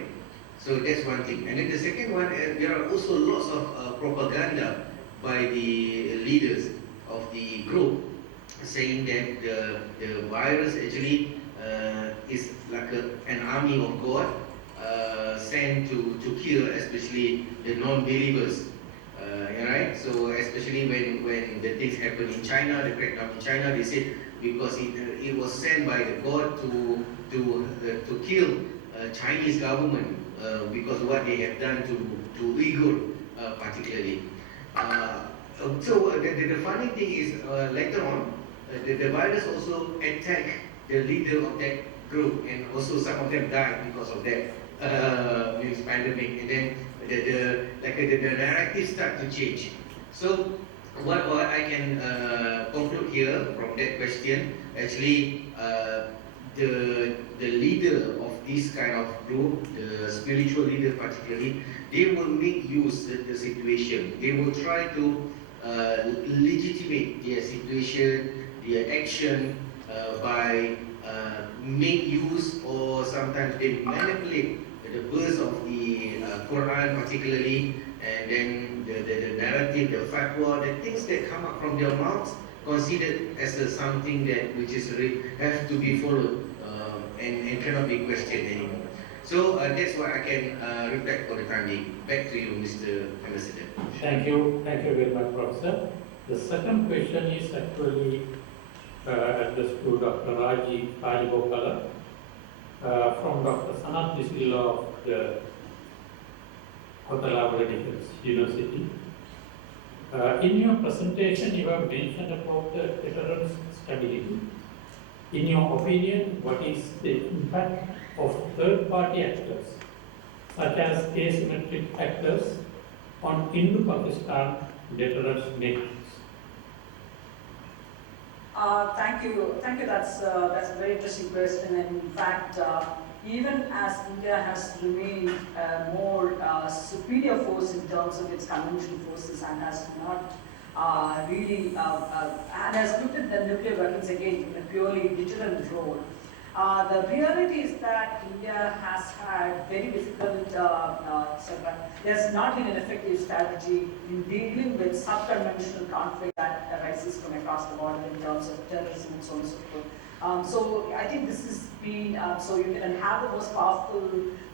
So that's one thing. And then the second one, there are also lots of propaganda by the leaders of the group saying that the virus actually is like an army of God sent to kill especially the non-believers. Right? So especially when the things happen in China, the crackdown in China, they said because it was sent by the God to kill Chinese government because what they have done to Uyghur particularly. So the funny thing is later on the virus also attacked the leader of that group, and also some of them died because of that pandemic, and then the narrative start to change. So what I can conclude here from that question, actually the leader of this kind of group, the spiritual leader particularly, they will make use of the situation. They will try to legitimate their situation, their action by make use, or sometimes they manipulate the verse of the Quran particularly, and then the narrative, the fatwa, the things that come up from their mouths considered as something that which is have to be followed and cannot be questioned anymore. So that's what I can reflect for the time being. Back to you, Mr. Ambassador. Thank you very much, Professor. The second question is actually addressed to Dr. Rajagopalan from Dr. Sanat Bismillah of the Kota University. In your presentation, you have mentioned about the deterrence stability. In your opinion, what is the impact of third-party actors, such as asymmetric actors, on Indo-Pakistan deterrence mechanisms? Thank you. That's a very interesting question. And in fact, even as India has remained a more superior force in terms of its conventional forces and has not really and has looked at the nuclear weapons again in a purely deterrent role. The reality is that India has had very difficult, there's not been an effective strategy in dealing with subconventional conflict that arises from across the border in terms of terrorism and so on and so forth. So I think this has been, so you can have the most powerful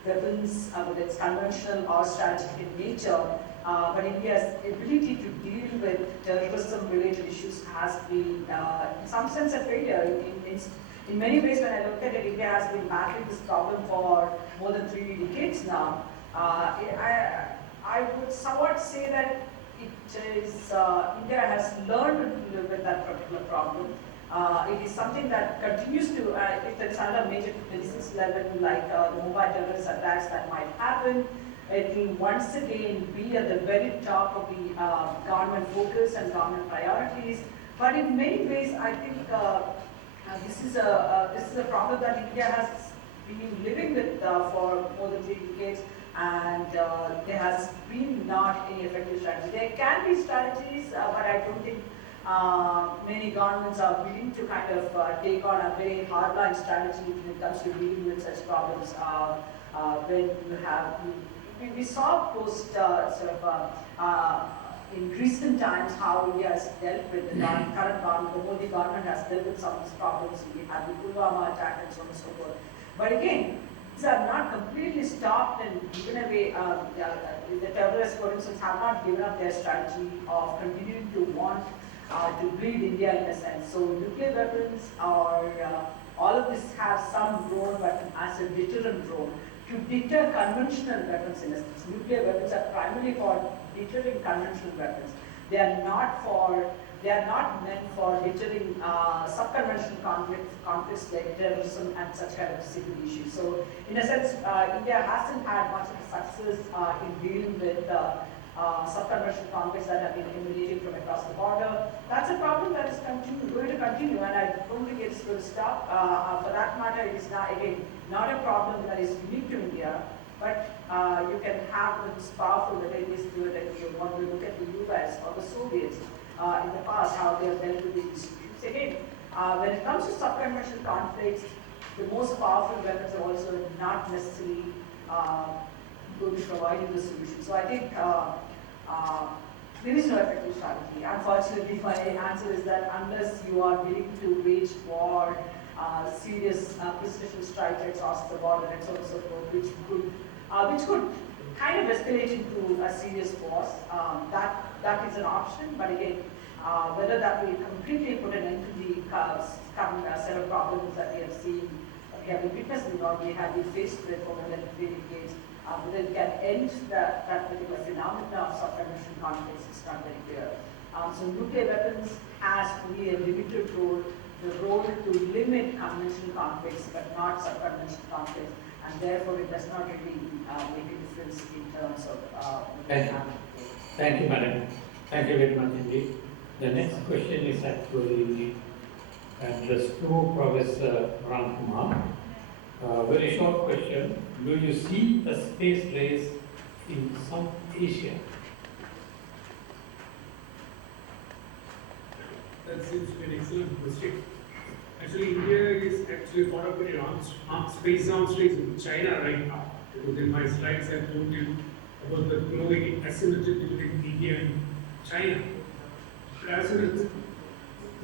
weapons, whether it's conventional or strategic in nature, but India's ability to deal with terrorism-related issues has been, in some sense, a failure. In many ways, when I look at it, India has been battling this problem for more than 3 decades now. I would somewhat say that it is, India has learned to live with that particular problem. It is something that continues to, if there is another major 26/11 like the mobile terrorist attacks that might happen, it will once again be at the very top of the government focus and government priorities. But in many ways, I think this is a problem that India has been living with for more than 3 decades, and there has been not any effective strategy. There can be strategies, but I don't think many governments are willing to kind of take on a very hardline strategy when it comes to dealing with such problems. When you have, we saw post in recent times how India has dealt with the current government, the Modi government has dealt with some of these problems. We had the Pulwama attack and so on and so forth. But again, these are not completely stopped and given away. The terrorists, for instance, have not given up their strategy of continuing to want to bleed India in a sense. So nuclear weapons or all of this have some role, but as a deterrent role to deter conventional weapons in a sense. Nuclear weapons are primarily for deterring conventional weapons. They are not meant for deterring sub-conventional conflicts like terrorism and such kind of civil issues. So in a sense, India hasn't had much of a success in dealing with sub-conventional conflicts that have been emanating from across the border. That's a problem that is going to continue, and I don't think it's going to stop. For that matter, it is not a problem that is unique to India, but you can have this powerful abilities to it if you want to look at the US or the Soviets in the past, how they have dealt with these issues. Again, when it comes to sub-conventional conflicts, the most powerful weapons are also not necessarily going to provide you the solution. So I think there is no effective strategy. Unfortunately, my answer is that unless you are willing to wage war, serious precision strikes across the border and so on and so forth, which could kind of escalate into a serious war, that is an option. But again, whether that will completely put an end to the current set of problems that we have seen, we have been witnessing or we have been faced with for more than 3 decades, whether it can end that particular phenomenon of sub-conventional conflicts is not very clear. So nuclear weapons has only a limited role, the role to limit conventional conflicts but not sub-conventional conflicts, and therefore it does not really make a difference in terms of Thank you, madam. Thank you very much indeed. The next question is actually addressed to Professor Kumar. Very short question. Do you see a space race in South Asia? That seems to be an excellent question. Actually, India is actually part of a space arms race with China right now. Because in my slides, I told you about the growing asymmetry between India and China. But as well as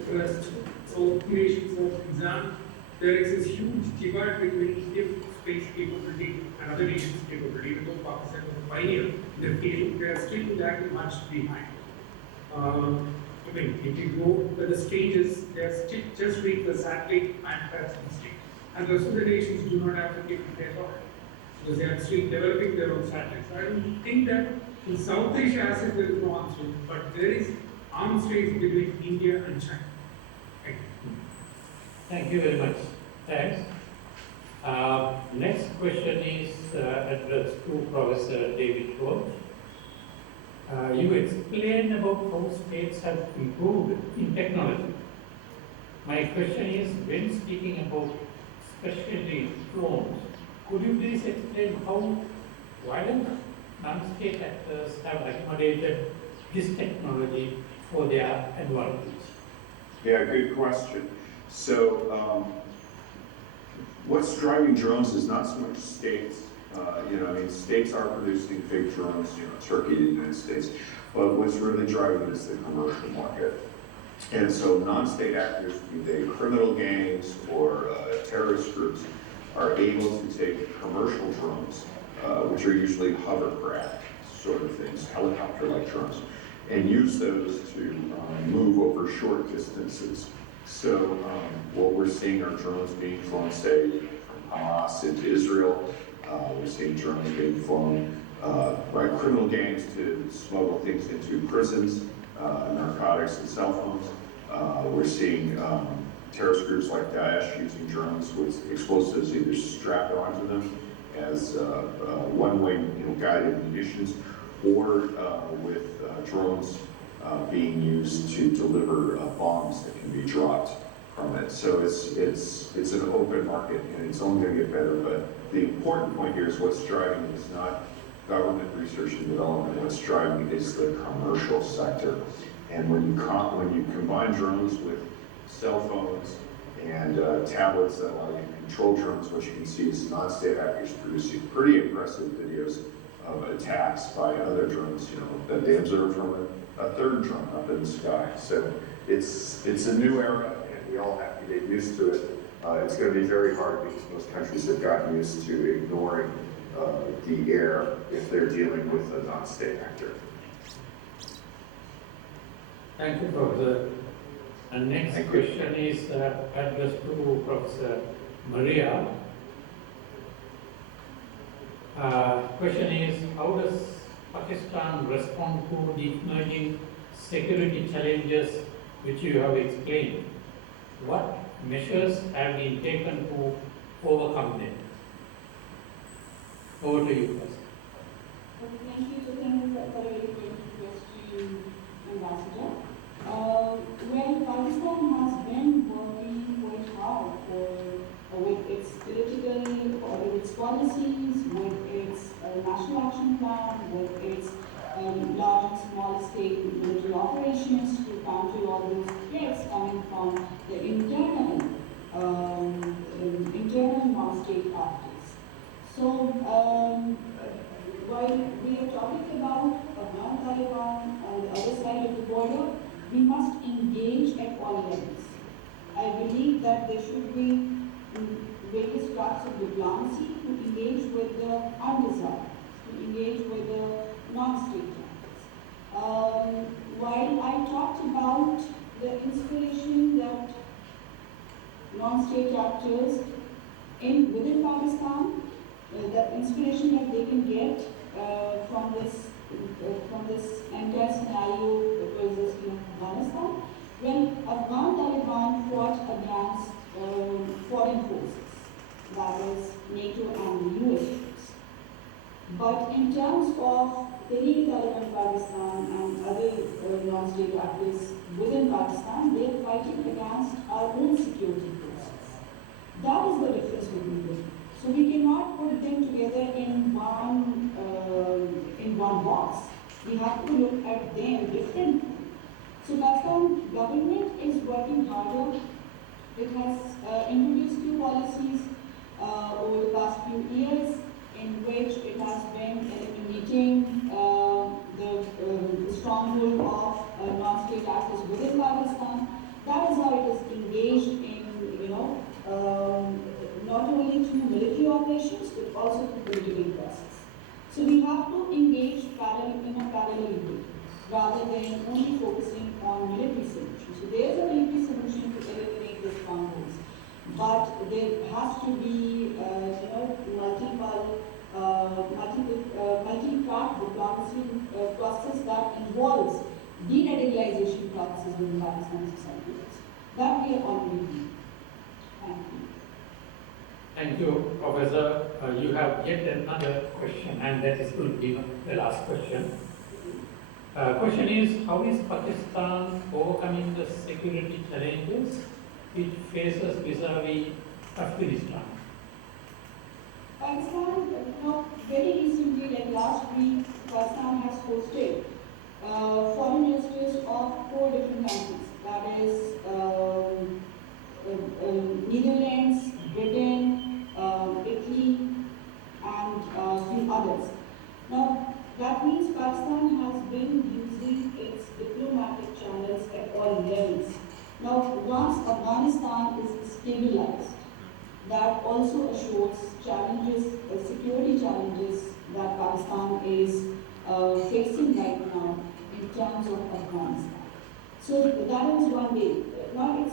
the rest of nations of Mizan, there is this huge divide between Indian space capability and other nations' capability. Even though Pakistan was a pioneer in the field, they are still lagging much behind. I mean, if you go with the stages, they are still just reach the satellite manufacturing stage. And the rest of the nations do not have the capability at all, because they are still developing their own satellites. I don't think that in South Asia, as if there is no arms race, but there is arms race between India and China. Thank you very much. Thanks. Next question is addressed to Professor David Roches. You explained about how states have improved in technology. My question is, when speaking about especially drones, could you please explain how violent non-state actors have accommodated this technology for their advantage? Yeah, good question. So, what's driving drones is not so much states. States are producing big drones, Turkey, the United States, but what's really driving it is the commercial market. And so non-state actors, be they criminal gangs or terrorist groups, are able to take commercial drones, which are usually hovercraft sort of things, helicopter-like drones, and use those to move over short distances. So what we're seeing are drones being flown, say, from Hamas into Israel. We're seeing drones being flown by criminal gangs to smuggle things into prisons, narcotics and cell phones. We're seeing terrorist groups like Daesh using drones with explosives either strapped onto them as one-way guided munitions, or with drones being used to deliver bombs that can be dropped from it. So it's an open market, and it's only going to get better. But the important point here is what's driving it is not government research and development. What's driving it is the commercial sector. And when you combine drones with cell phones and tablets that allow you to control drones, what you can see is non-state actors producing pretty impressive videos of attacks by other drones, that they observe from a third drum up in the sky. So it's a new era, and we all have to get used to it. It's going to be very hard because most countries have gotten used to ignoring the air if they're dealing with a non-state actor. Thank you, Professor. And next Thank you. question is addressed to Professor Maria. Question is, how does Pakistan respond to the emerging security challenges which you have explained? What measures have been taken to overcome them? Over to you, Professor. Thank you for a very good question, Ambassador. Well, Pakistan has been working quite hard with its political, or with its policies, with its national action plan, with its large and small scale military operations to counter all those threats coming from the internal non-state actors. So, while we are talking about Afghan Taliban on the other side of the border, we must engage at all levels. I believe that there should be various tracks of diplomacy to engage with the undesired, to engage with the non-state actors. While I talked about the inspiration that non-state actors within Pakistan, the inspiration that they can get from this entire scenario that was just in Afghanistan, when Afghan Taliban fought against foreign forces, that is NATO and the US troops. But in terms of Taliban Pakistan and other non-state actors within Pakistan, they are fighting against our own security forces. That is the difference between them. So we cannot put them together in one box. We have to look at them differently. So Pakistan government is working harder. It has introduced new policies over the past few years in which it has been eliminating the stronghold of non-state actors within Pakistan. That is how it is engaged in, not only through military operations, but also through political process. So we have to engage in a parallel way, rather than only focusing on military solutions. So there is a military solution to eliminate the strongholds, but there has to be, multi-track diplomacy process that involves de-radicalization processes within Pakistani society. That we are already doing. Thank you. Thank you, Professor. You have yet another question, and that is going to be the last question. Question is, how is Pakistan overcoming the security challenges it faces vis-a-vis Afghanistan? Pakistan, very recently, like last week, Pakistan has hosted foreign ministers of 4 different countries. That is Netherlands, Britain, Italy, and few others. Now, that means Pakistan has been using its diplomatic channels at all levels. Now, once Afghanistan is stabilized, that also assures challenges, security challenges that Pakistan is facing right now in terms of Afghanistan. So that is one way. Now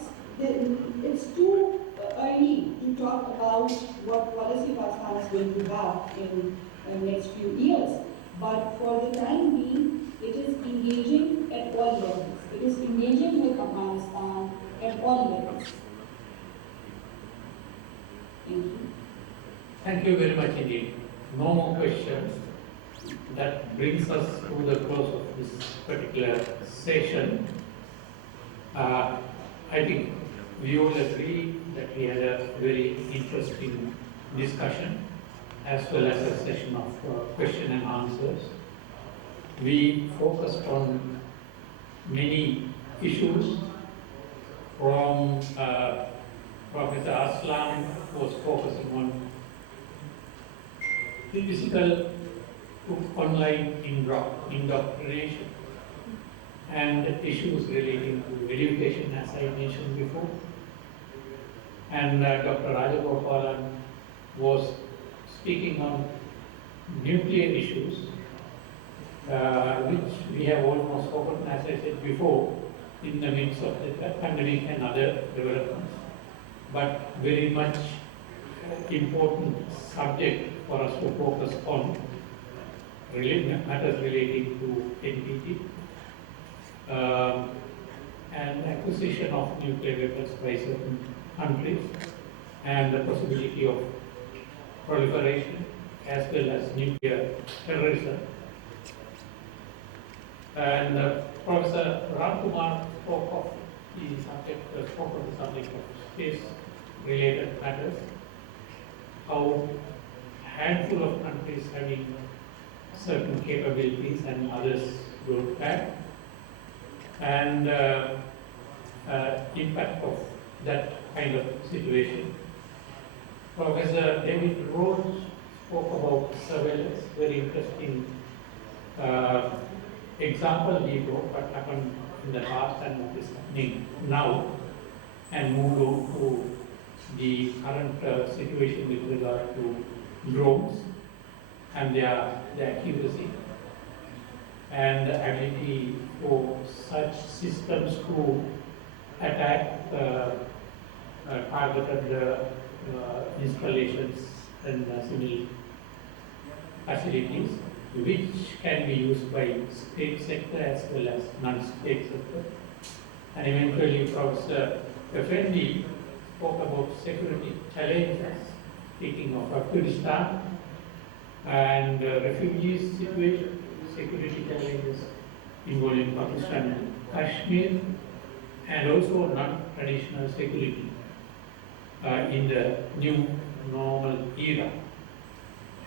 it's too early to talk about what policy Pakistan is going to have in the next few years. But for the time being, it is engaging at all levels. It is engaging with Afghanistan at all levels. Thank you. Thank you very much indeed. No more questions. That brings us to the close of this particular session. I think we all agree that we had a very interesting discussion as well as a session of question and answers. We focused on many issues from Professor Aslam was focusing on physical to online indoctrination. and issues relating to education, as I mentioned before. And Dr. Rajagopalan was speaking on nuclear issues, which we have almost forgotten, as I said before, in the midst of the pandemic and other developments. But very much important subject for us to focus on, matters relating to NPT, and acquisition of nuclear weapons by certain countries, and the possibility of proliferation as well as nuclear terrorism. And Professor Kumar spoke of the subject of space-related matters, how handful of countries having certain capabilities and others don't have, and impact of that kind of situation. Professor David Roches spoke about surveillance, very interesting example he brought what happened in the past and what is happening now, and moved on to the current situation with regard to drones and their accuracy and the ability for such systems to attack targeted installations and civil facilities, which can be used by state sector as well as non-state sector. And eventually Professor Effendi spoke about security challenges, speaking of Afghanistan and refugees situation, security challenges involving Pakistan and Kashmir, and also non-traditional security in the new normal era.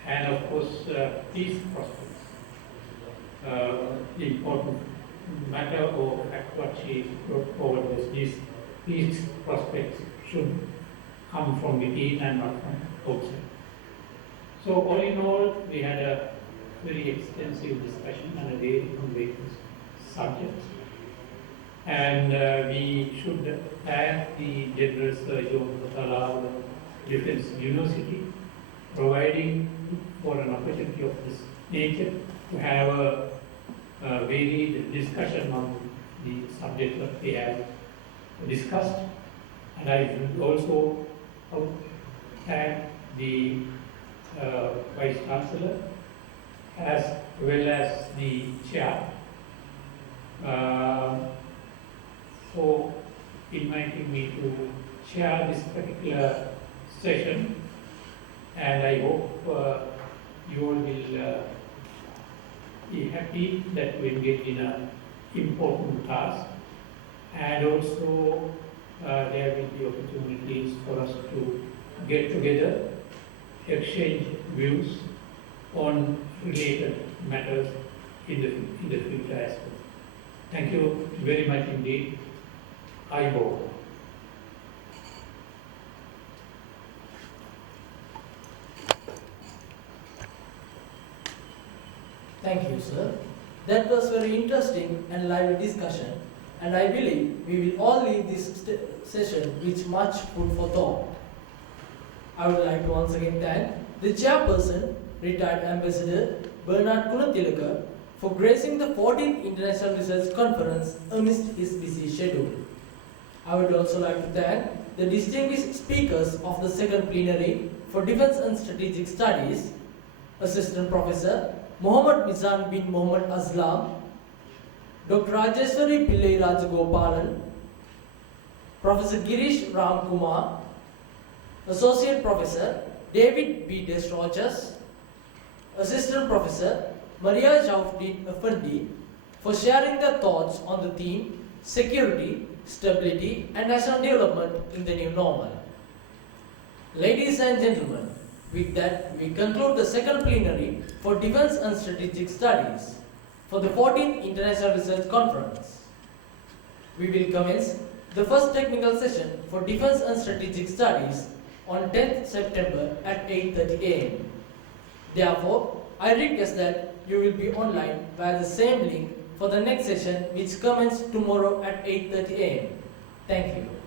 And of course, peace prospects. The important matter or fact what she brought forward was these peace prospects should come from within and not from outside. So all in all, we had a very extensive discussion on a very various subjects. And we should thank the generous Rajagopalan Defense University providing for an opportunity of this nature to have a varied discussion on the subject that we have discussed. And I should also thank the Vice Chancellor as well as the Chair for inviting me to chair this particular session, and I hope you all will be happy that we engage in an important task, and also there will be opportunities for us to get together, exchange views on related matters in the future as well. Thank you very much indeed. I vote. Thank you, sir. That was very interesting and lively discussion, and I believe we will all leave this session with much food for thought. I would like to once again thank the chairperson, retired Ambassador Bernard Kunatilaka, for gracing the 14th International Research Conference amidst his busy schedule. I would also like to thank the distinguished speakers of the second plenary for Defense and Strategic Studies, Assistant Professor Mohammad Mizan bin Mohammad Aslam, Dr. Rajeswari Pillai Rajagopalan, Professor Girish Kumar, Associate Professor David B. Roches, Assistant Professor Maria Saifuddin Effendi, for sharing their thoughts on the theme Security, Stability and National Development in the New Normal. Ladies and gentlemen, with that we conclude the second plenary for Defense and Strategic Studies for the 14th International Research Conference. We will commence the first technical session for Defense and Strategic Studies on 10th September at 8:30 a.m. Therefore, I request that you will be online via the same link for the next session which commences tomorrow at 8:30 am. Thank you.